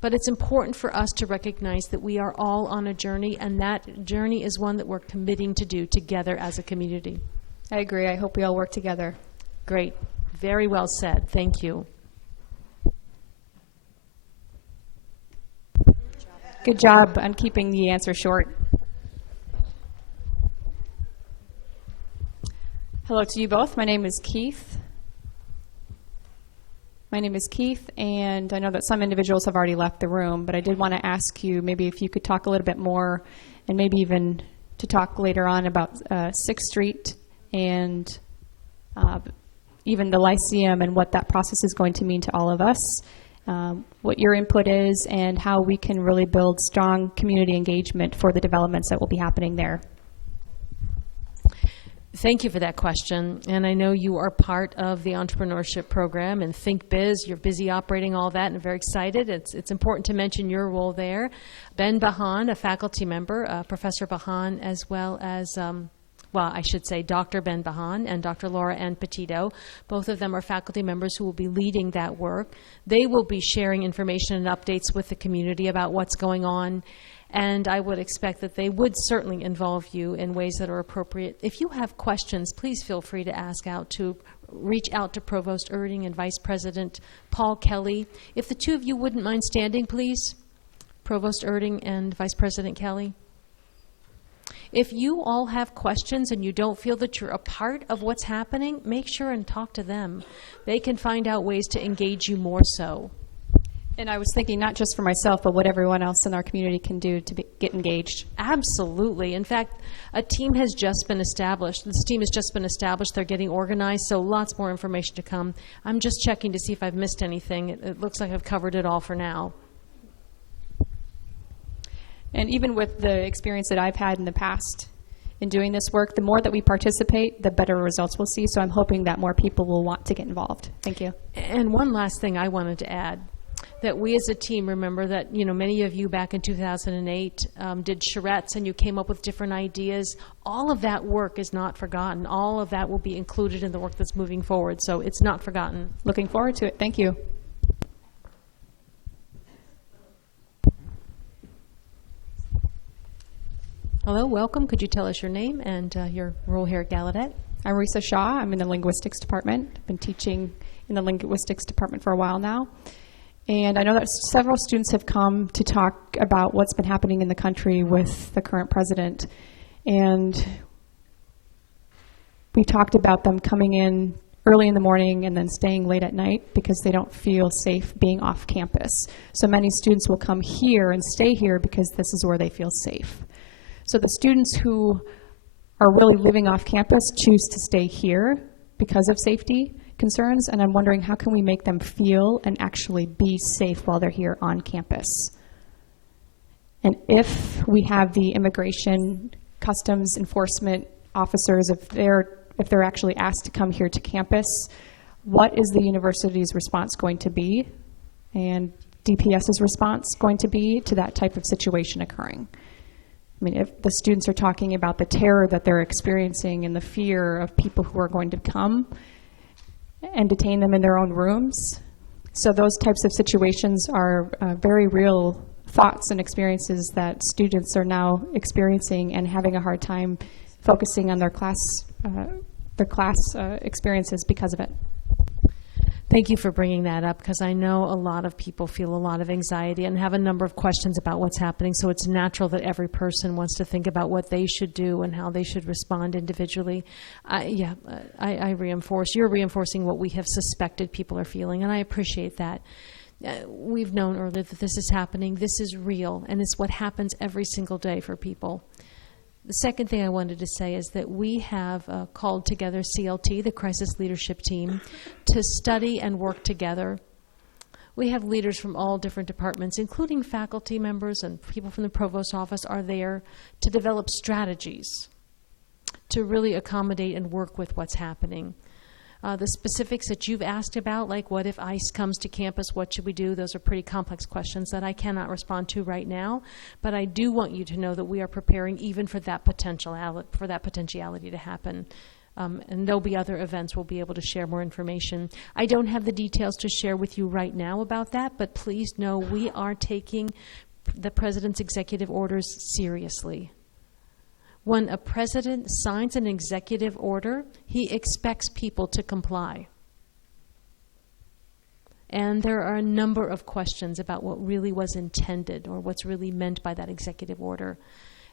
But it's important for us to recognize that we are all on a journey, and that journey is one that we're committing to do together as a community. I agree. I hope we all work together. Great. Very well said. Thank you. Good job on keeping the answer short. Hello to you both. My name is Keith. And I know that some individuals have already left the room, but I did want to ask you maybe if you could talk a little bit more, and maybe even to talk later on about 6th Street and even the Lyceum and what that process is going to mean to all of us, what your input is, and how we can really build strong community engagement for the developments that will be happening there. Thank you for that question. And I know you are part of the entrepreneurship program and Think Biz. You're busy operating all that and very excited. It's important to mention your role there. Ben Bahan, a faculty member, Professor Bahan, as well as, Dr. Ben Bahan and Dr. Laura Ann Petito. Both of them are faculty members who will be leading that work. They will be sharing information and updates with the community about what's going on. And I would expect that they would certainly involve you in ways that are appropriate. If you have questions, please feel free to reach out to Provost Erding and Vice President Paul Kelly. If the two of you wouldn't mind standing, please. Provost Erding and Vice President Kelly. If you all have questions and you don't feel that you're a part of what's happening, make sure and talk to them. They can find out ways to engage you more so. And I was thinking not just for myself, but what everyone else in our community can do to get engaged. Absolutely. In fact, a team has just been established. This team has just been established. They're getting organized, so lots more information to come. I'm just checking to see if I've missed anything. It looks like I've covered it all for now. And even with the experience that I've had in the past in doing this work, the more that we participate, the better results we'll see. So I'm hoping that more people will want to get involved. Thank you. And one last thing I wanted to add. That we as a team remember that, many of you back in 2008 did charrettes and you came up with different ideas. All of that work is not forgotten. All of that will be included in the work that's moving forward. So it's not forgotten. Looking forward to it. Thank you. Hello, welcome. Could you tell us your name and your role here at Gallaudet? I'm Risa Shaw. I'm in the linguistics department. I've been teaching in the linguistics department for a while now. And I know that several students have come to talk about what's been happening in the country with the current president. And we talked about them coming in early in the morning and then staying late at night because they don't feel safe being off campus. So many students will come here and stay here because this is where they feel safe. So the students who are really living off campus choose to stay here because of safety concerns, and I'm wondering how can we make them feel and actually be safe while they're here on campus? And if we have the immigration customs enforcement officers, if they're actually asked to come here to campus, what is the university's response going to be, and DPS's response going to be to that type of situation occurring? I mean, if the students are talking about the terror that they're experiencing and the fear of people who are going to come and detain them in their own rooms. So those types of situations are very real thoughts and experiences that students are now experiencing and having a hard time focusing on their class experiences because of it. Thank you for bringing that up, because I know a lot of people feel a lot of anxiety and have a number of questions about what's happening, so it's natural that every person wants to think about what they should do and how they should respond individually. I reinforce, you're reinforcing what we have suspected people are feeling, and I appreciate that. We've known earlier that this is happening. This is real, and it's what happens every single day for people. The second thing I wanted to say is that we have called together CLT, the Crisis Leadership Team, to study and work together. We have leaders from all different departments, including faculty members and people from the Provost's office are there to develop strategies to really accommodate and work with what's happening. The specifics that you've asked about, like what if ICE comes to campus, what should we do? Those are pretty complex questions that I cannot respond to right now, but I do want you to know that we are preparing even for that potentiality to happen. And there'll be other events we'll be able to share more information. I don't have the details to share with you right now about that, but please know we are taking the President's executive orders seriously. When a president signs an executive order, he expects people to comply. And there are a number of questions about what really was intended or what's really meant by that executive order.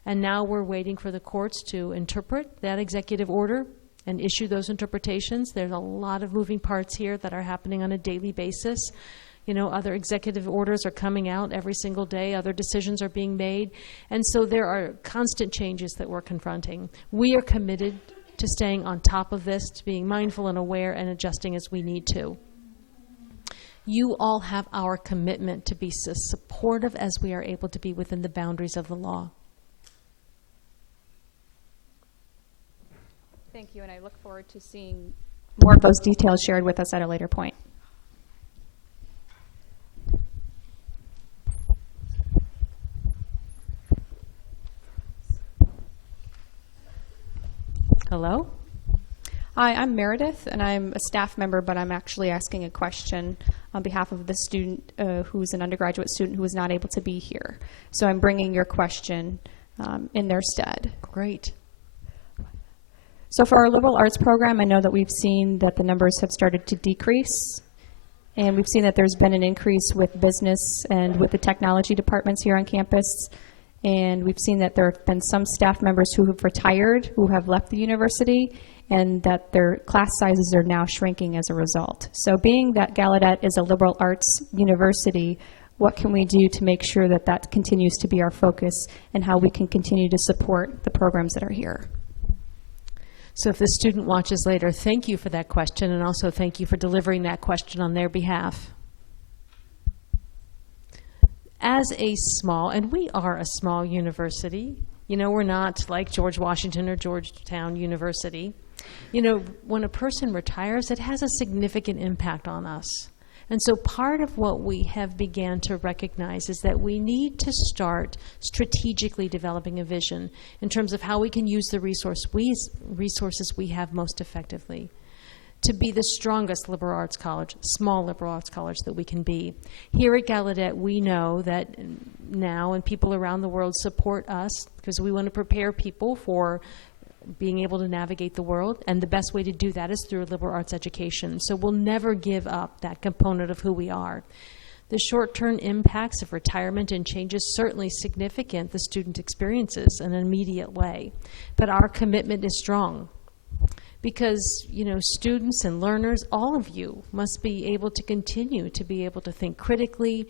And now we're waiting for the courts to interpret that executive order and issue those interpretations. There's a lot of moving parts here that are happening on a daily basis. You know, other executive orders are coming out every single day. Other decisions are being made. And so there are constant changes that we're confronting. We are committed to staying on top of this, to being mindful and aware and adjusting as we need to. You all have our commitment to be as supportive as we are able to be within the boundaries of the law. Thank you, and I look forward to seeing more of those details shared with us at a later point. Hello? Hi, I'm Meredith, and I'm a staff member, but I'm actually asking a question on behalf of the student who's an undergraduate student who is not able to be here. So I'm bringing your question in their stead. Great. So for our liberal arts program, I know that we've seen that the numbers have started to decrease, and we've seen that there's been an increase with business and with the technology departments here on campus. And we've seen that there have been some staff members who have retired, who have left the university, and that their class sizes are now shrinking as a result. So being that Gallaudet is a liberal arts university, what can we do to make sure that that continues to be our focus and how we can continue to support the programs that are here? So if the student watches later, thank you for that question, and also thank you for delivering that question on their behalf. As a small, and we are a small university, you know, we're not like George Washington or Georgetown University. You know, when a person retires, it has a significant impact on us. And so part of what we have began to recognize is that we need to start strategically developing a vision in terms of how we can use the resources we have most effectively to be the strongest liberal arts college, small liberal arts college that we can be. Here at Gallaudet, we know that now, and people around the world support us because we want to prepare people for being able to navigate the world, and the best way to do that is through liberal arts education. So we'll never give up that component of who we are. The short-term impacts of retirement and change is certainly significant, the student experiences in an immediate way, but our commitment is strong. Because, students and learners, all of you must be able to continue to be able to think critically,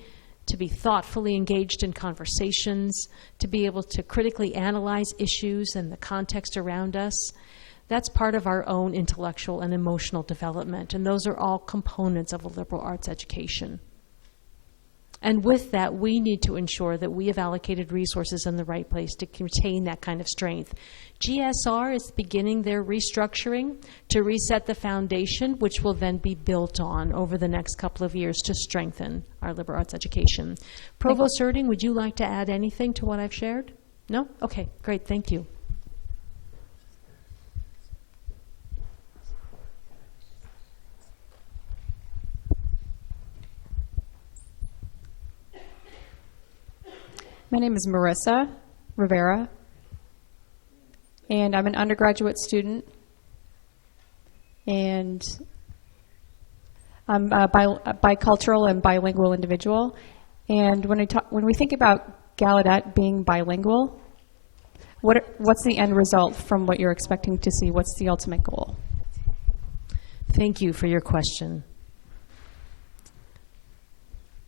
to be thoughtfully engaged in conversations, to be able to critically analyze issues and the context around us. That's part of our own intellectual and emotional development, and those are all components of a liberal arts education. And with that, we need to ensure that we have allocated resources in the right place to retain that kind of strength. GSR is beginning their restructuring to reset the foundation, which will then be built on over the next couple of years to strengthen our liberal arts education. Provost Erding, would you like to add anything to what I've shared? No? Okay, great, thank you. My name is Marissa Rivera, and I'm an undergraduate student, and I'm a bicultural and bilingual individual. And when we think about Gallaudet being bilingual, what's the end result from what you're expecting to see? What's the ultimate goal? Thank you for your question.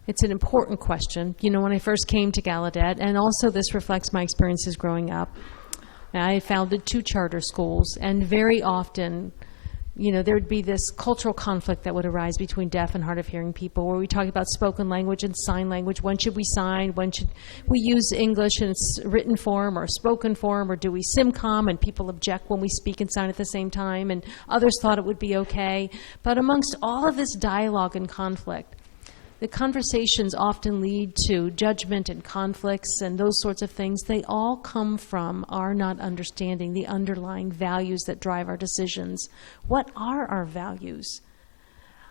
It's an important question. When I first came to Gallaudet, and also this reflects my experiences growing up, I founded 2 charter schools, and very often, there would be this cultural conflict that would arise between deaf and hard of hearing people, where we talk about spoken language and sign language. When should we sign? When should we use English in its written form or spoken form, or do we SimCom and people object when we speak and sign at the same time, and others thought it would be okay. But amongst all of this dialogue and conflict, the conversations often lead to judgment and conflicts and those sorts of things. They all come from our not understanding the underlying values that drive our decisions. What are our values?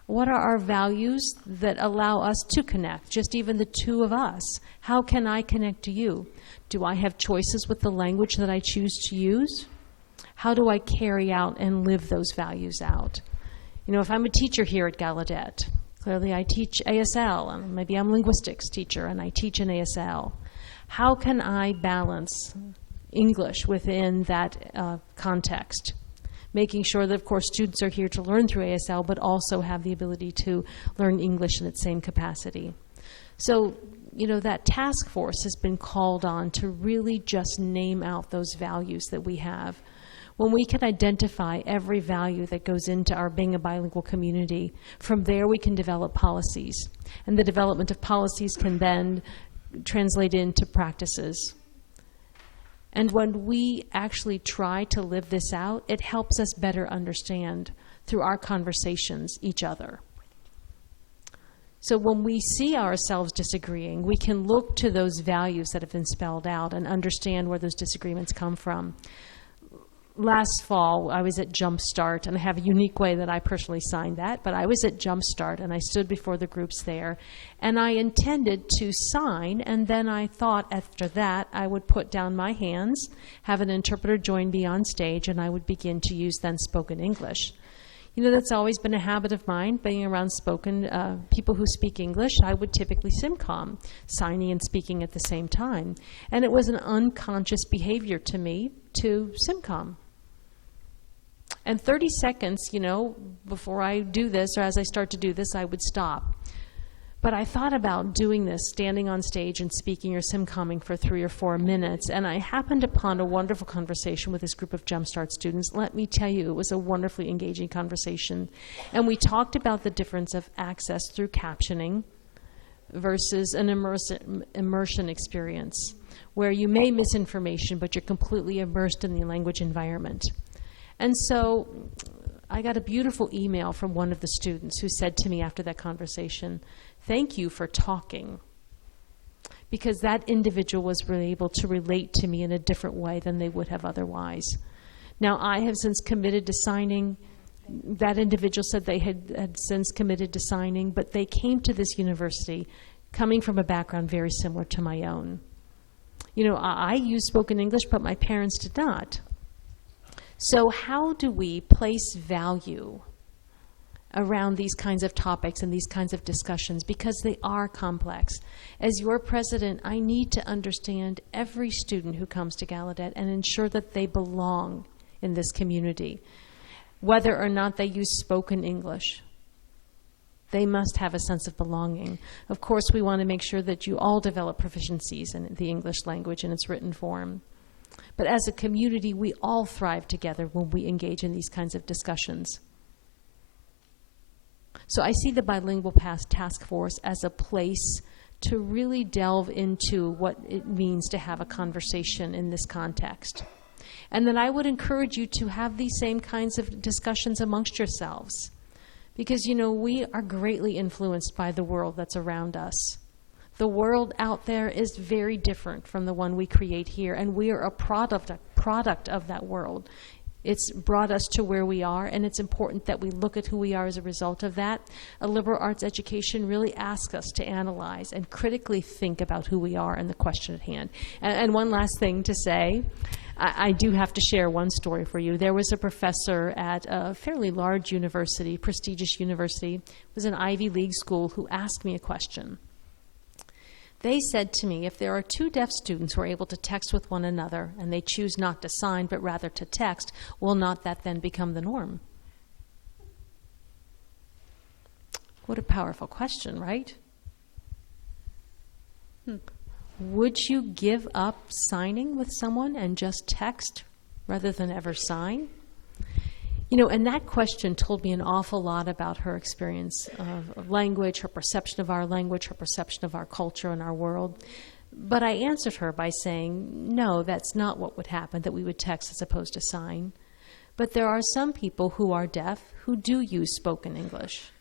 What are our values that allow us to connect, just even the 2 of us? How can I connect to you? Do I have choices with the language that I choose to use? How do I carry out and live those values out? If I'm a teacher here at Gallaudet, clearly I teach ASL, and maybe I'm a linguistics teacher and I teach in ASL. How can I balance English within that context? Making sure that, of course, students are here to learn through ASL, but also have the ability to learn English in its same capacity. So, that task force has been called on to really just name out those values that we have. When we can identify every value that goes into our being a bilingual community, from there we can develop policies. And the development of policies can then translate into practices. And when we actually try to live this out, it helps us better understand, through our conversations, each other. So when we see ourselves disagreeing, we can look to those values that have been spelled out and understand where those disagreements come from. Last fall, I was at Jumpstart, and I have a unique way that I personally signed that, but I was at Jumpstart, and I stood before the groups there, and I intended to sign, and then I thought after that I would put down my hands, have an interpreter join me on stage, and I would begin to use then spoken English. That's always been a habit of mine, being around people who speak English. I would typically SimCom, signing and speaking at the same time. And it was an unconscious behavior to me to SimCom. And 30 seconds, before I do this, or as I start to do this, I would stop. But I thought about doing this, standing on stage and speaking or SimComming for 3 or 4 minutes, and I happened upon a wonderful conversation with this group of Jumpstart students. Let me tell you, it was a wonderfully engaging conversation. And we talked about the difference of access through captioning versus an immersion experience, where you may miss information, but you're completely immersed in the language environment. And so I got a beautiful email from one of the students who said to me after that conversation, "Thank you for talking," because that individual was really able to relate to me in a different way than they would have otherwise. Now, I have since committed to signing. That individual said they had since committed to signing, but they came to this university coming from a background very similar to my own. I use spoken English, but my parents did not. So how do we place value around these kinds of topics and these kinds of discussions, because they are complex? As your president, I need to understand every student who comes to Gallaudet and ensure that they belong in this community. whether or not they use spoken English. They must have a sense of belonging. Of course, we want to make sure that you all develop proficiencies in the English language in its written form. But as a community, we all thrive together when we engage in these kinds of discussions. So I see the Bilingual Task Force as a place to really delve into what it means to have a conversation in this context. And then I would encourage you to have these same kinds of discussions amongst yourselves. Because, you know, we are greatly influenced by the world that's around us. The world out there is very different from the one we create here, and we are a product of that world. It's brought us to where we are, and it's important that we look at who we are as a result of that. A liberal arts education really asks us to analyze and critically think about who we are and the question at hand. And one last thing to say, I do have to share one story for you. There was a professor at a fairly large university, prestigious university, it was an Ivy League school, who asked me a question. They said to me, if there are two deaf students who are able to text with one another and they choose not to sign but rather to text, will not that then become the norm? What a powerful question, right? Would you give up signing with someone and just text rather than ever sign? You know, and that question told me an awful lot about her experience of language, her perception of our language, her perception of our culture and our world. But I answered her by saying, no, that's not what would happen, that we would text as opposed to sign. But there are some people who are deaf who do use spoken English.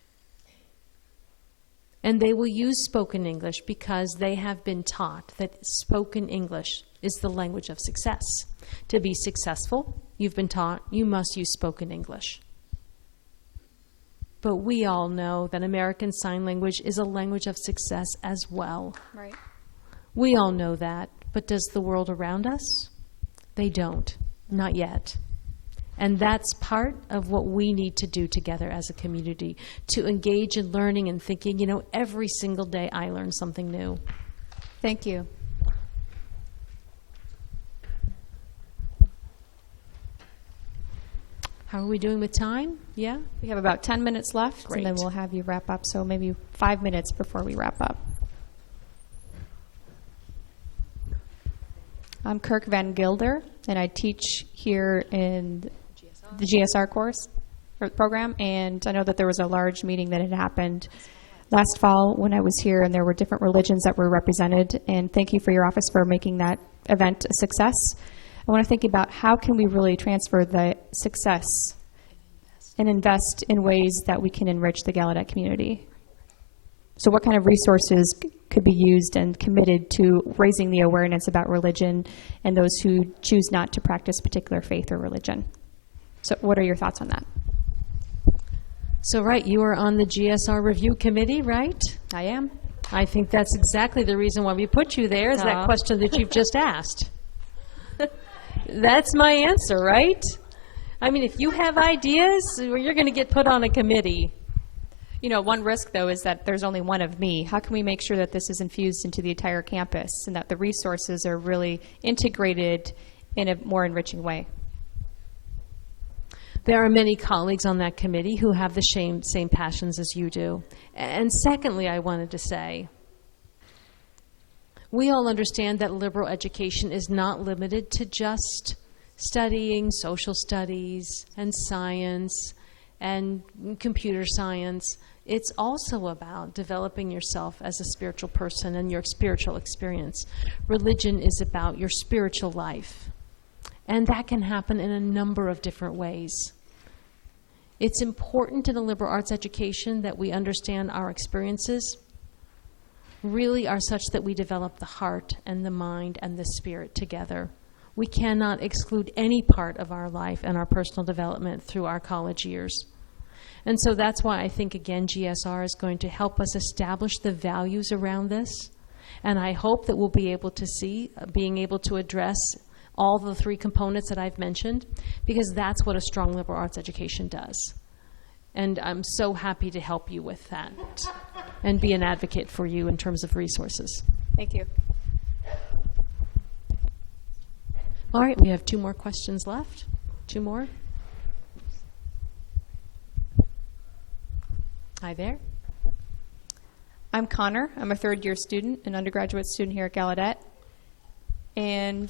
And they will use spoken English because they have been taught that spoken English is the language of success. To be successful, you've been taught you must use spoken English. But we all know that American Sign Language is a language of success as well. Right. We all know that, but does the world around us? They don't, not yet. And that's part of what we need to do together as a community, to engage in learning and thinking. You know, every single day I learn something new. Thank you. How are we doing with time? Yeah? We have about 10 minutes left, Great. and then we'll have you wrap up, so maybe 5 minutes before we wrap up. I'm Kirk Van Gilder, and I teach here in the GSR course or program, and I know that there was a large meeting that had happened last fall when I was here, and there were different religions that were represented, and thank you for your office for making that event a success. I want to think about how can we really transfer the success and invest in ways that we can enrich the Gallaudet community. So what kind of resources could be used and committed to raising the awareness about religion and those who choose not to practice particular faith or religion? So what are your thoughts on that? So, right, you are on the GSR review committee, right? I am. I think that's exactly the reason why we put you there, is that question that you've just asked. That's my answer, right? I mean, if you have ideas, you're going to get put on a committee. You know, one risk, though, is that there's only one of me. How can we make sure that this is infused into the entire campus and that the resources are really integrated in a more enriching way? There are many colleagues on that committee who have the same passions as you do. And secondly, I wanted to say, we all understand that liberal education is not limited to just studying social studies and science and computer science. It's also about developing yourself as a spiritual person and your spiritual experience. Religion is about your spiritual life, and that can happen in a number of different ways. It's important in a liberal arts education that we understand our experiences really are such that we develop the heart and the mind and the spirit together. We cannot exclude any part of our life and our personal development through our college years. And so that's why I think, again, GSR is going to help us establish the values around this. And I hope that we'll be able to see, being able to address all the three components that I've mentioned, because that's what a strong liberal arts education does. And I'm so happy to help you with that and be an advocate for you in terms of resources. Thank you. All right, we have 2 more questions left. 2 more. Hi there. I'm Connor. I'm a third-year student, an undergraduate student here at Gallaudet. And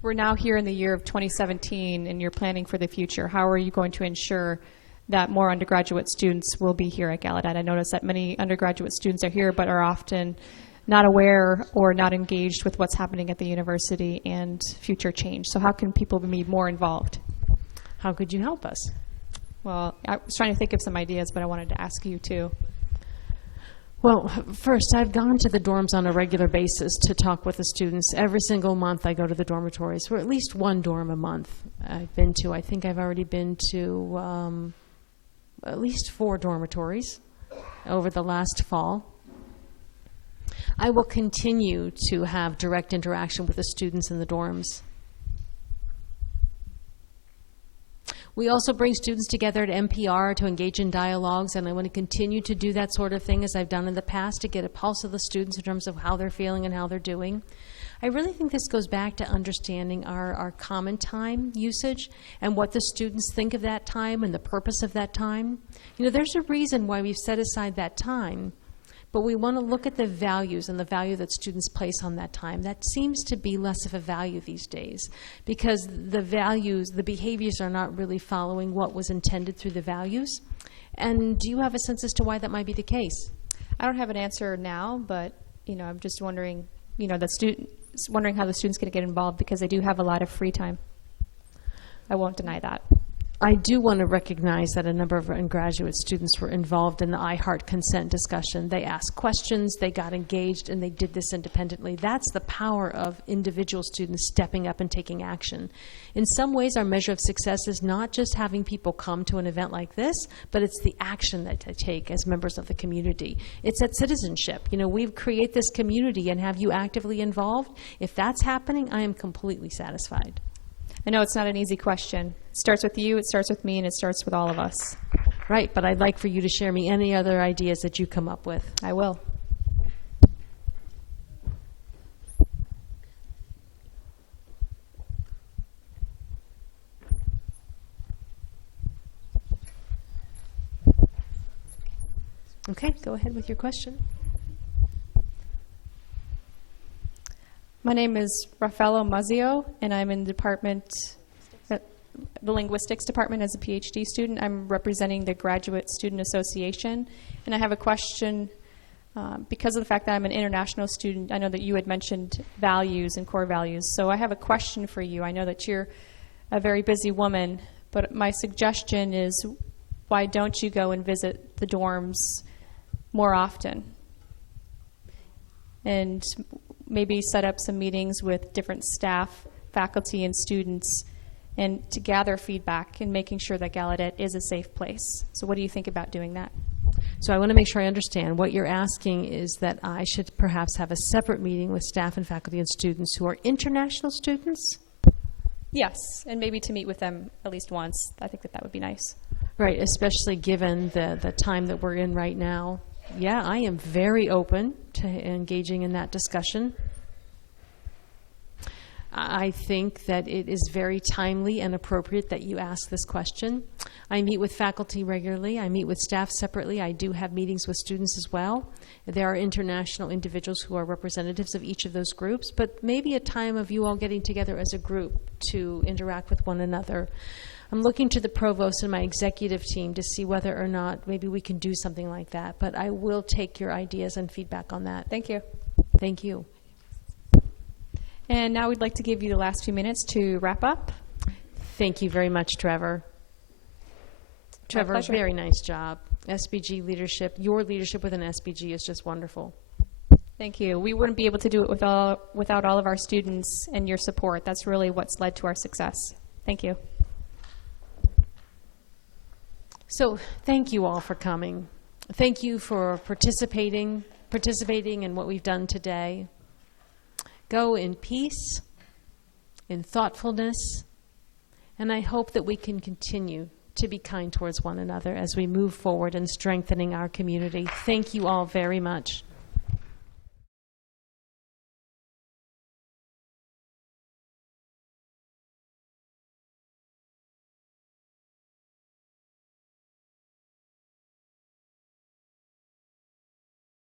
we're now here in the year of 2017, and you're planning for the future. How are you going to ensure that more undergraduate students will be here at Gallaudet? I notice that many undergraduate students are here but are often not aware or not engaged with what's happening at the university and future change. So how can people be more involved? How could you help us? Well, I was trying to think of some ideas, but I wanted to ask you too. Well, first, I've gone to the dorms on a regular basis to talk with the students. Every single month I go to the dormitories, or at least one dorm a month I've been to. I think I've already been to at least 4 dormitories over the last fall. I will continue to have direct interaction with the students in the dorms. We also bring students together at NPR to engage in dialogues, and I want to continue to do that sort of thing as I've done in the past to get a pulse of the students in terms of how they're feeling and how they're doing. I really think this goes back to understanding our common time usage and what the students think of that time and the purpose of that time. You know, there's a reason why we've set aside that time, but we want to look at the values and the value that students place on that time. That seems to be less of a value these days because the values, the behaviors are not really following what was intended through the values. And do you have a sense as to why that might be the case? I don't have an answer now, but I'm just wondering, wondering how the students can get involved because they do have a lot of free time. I won't deny that. I do want to recognize that a number of undergraduate students were involved in the I Heart Consent discussion. They asked questions, they got engaged, and they did this independently. That's the power of individual students stepping up and taking action. In some ways, our measure of success is not just having people come to an event like this, but it's the action that they take as members of the community. It's that citizenship. We create this community and have you actively involved. If that's happening, I am completely satisfied. I know it's not an easy question. It starts with you, it starts with me, and it starts with all of us. Right, but I'd like for you to share me any other ideas that you come up with. I will. Okay, go ahead with your question. My name is Raffaello Mazzio, and I'm in the linguistics department as a PhD student. I'm representing the Graduate Student Association, and I have a question because of the fact that I'm an international student. I know that you had mentioned values and core values, so I have a question for you. I know that you're a very busy woman, but my suggestion is why don't you go and visit the dorms more often? And maybe set up some meetings with different staff, faculty, and students, and to gather feedback and making sure that Gallaudet is a safe place. So what do you think about doing that? So I want to make sure I understand. What you're asking is that I should perhaps have a separate meeting with staff and faculty and students who are international students? Yes, and maybe to meet with them at least once. I think that would be nice. Right, especially given the time that we're in right now. Yeah, I am very open to engaging in that discussion. I think that it is very timely and appropriate that you ask this question. I meet with faculty regularly. I meet with staff separately. I do have meetings with students as well. There are international individuals who are representatives of each of those groups, but maybe a time of you all getting together as a group to interact with one another. I'm looking to the provost and my executive team to see whether or not maybe we can do something like that, but I will take your ideas and feedback on that. Thank you. Thank you. And now we'd like to give you the last few minutes to wrap up. Thank you very much, Trevor. Trevor, very nice job. SBG leadership, your leadership within SBG is just wonderful. Thank you. We wouldn't be able to do it without all of our students and your support. That's really what's led to our success. Thank you. So thank you all for coming. Thank you for participating in what we've done today. Go in peace, in thoughtfulness, and I hope that we can continue to be kind towards one another as we move forward in strengthening our community. Thank you all very much.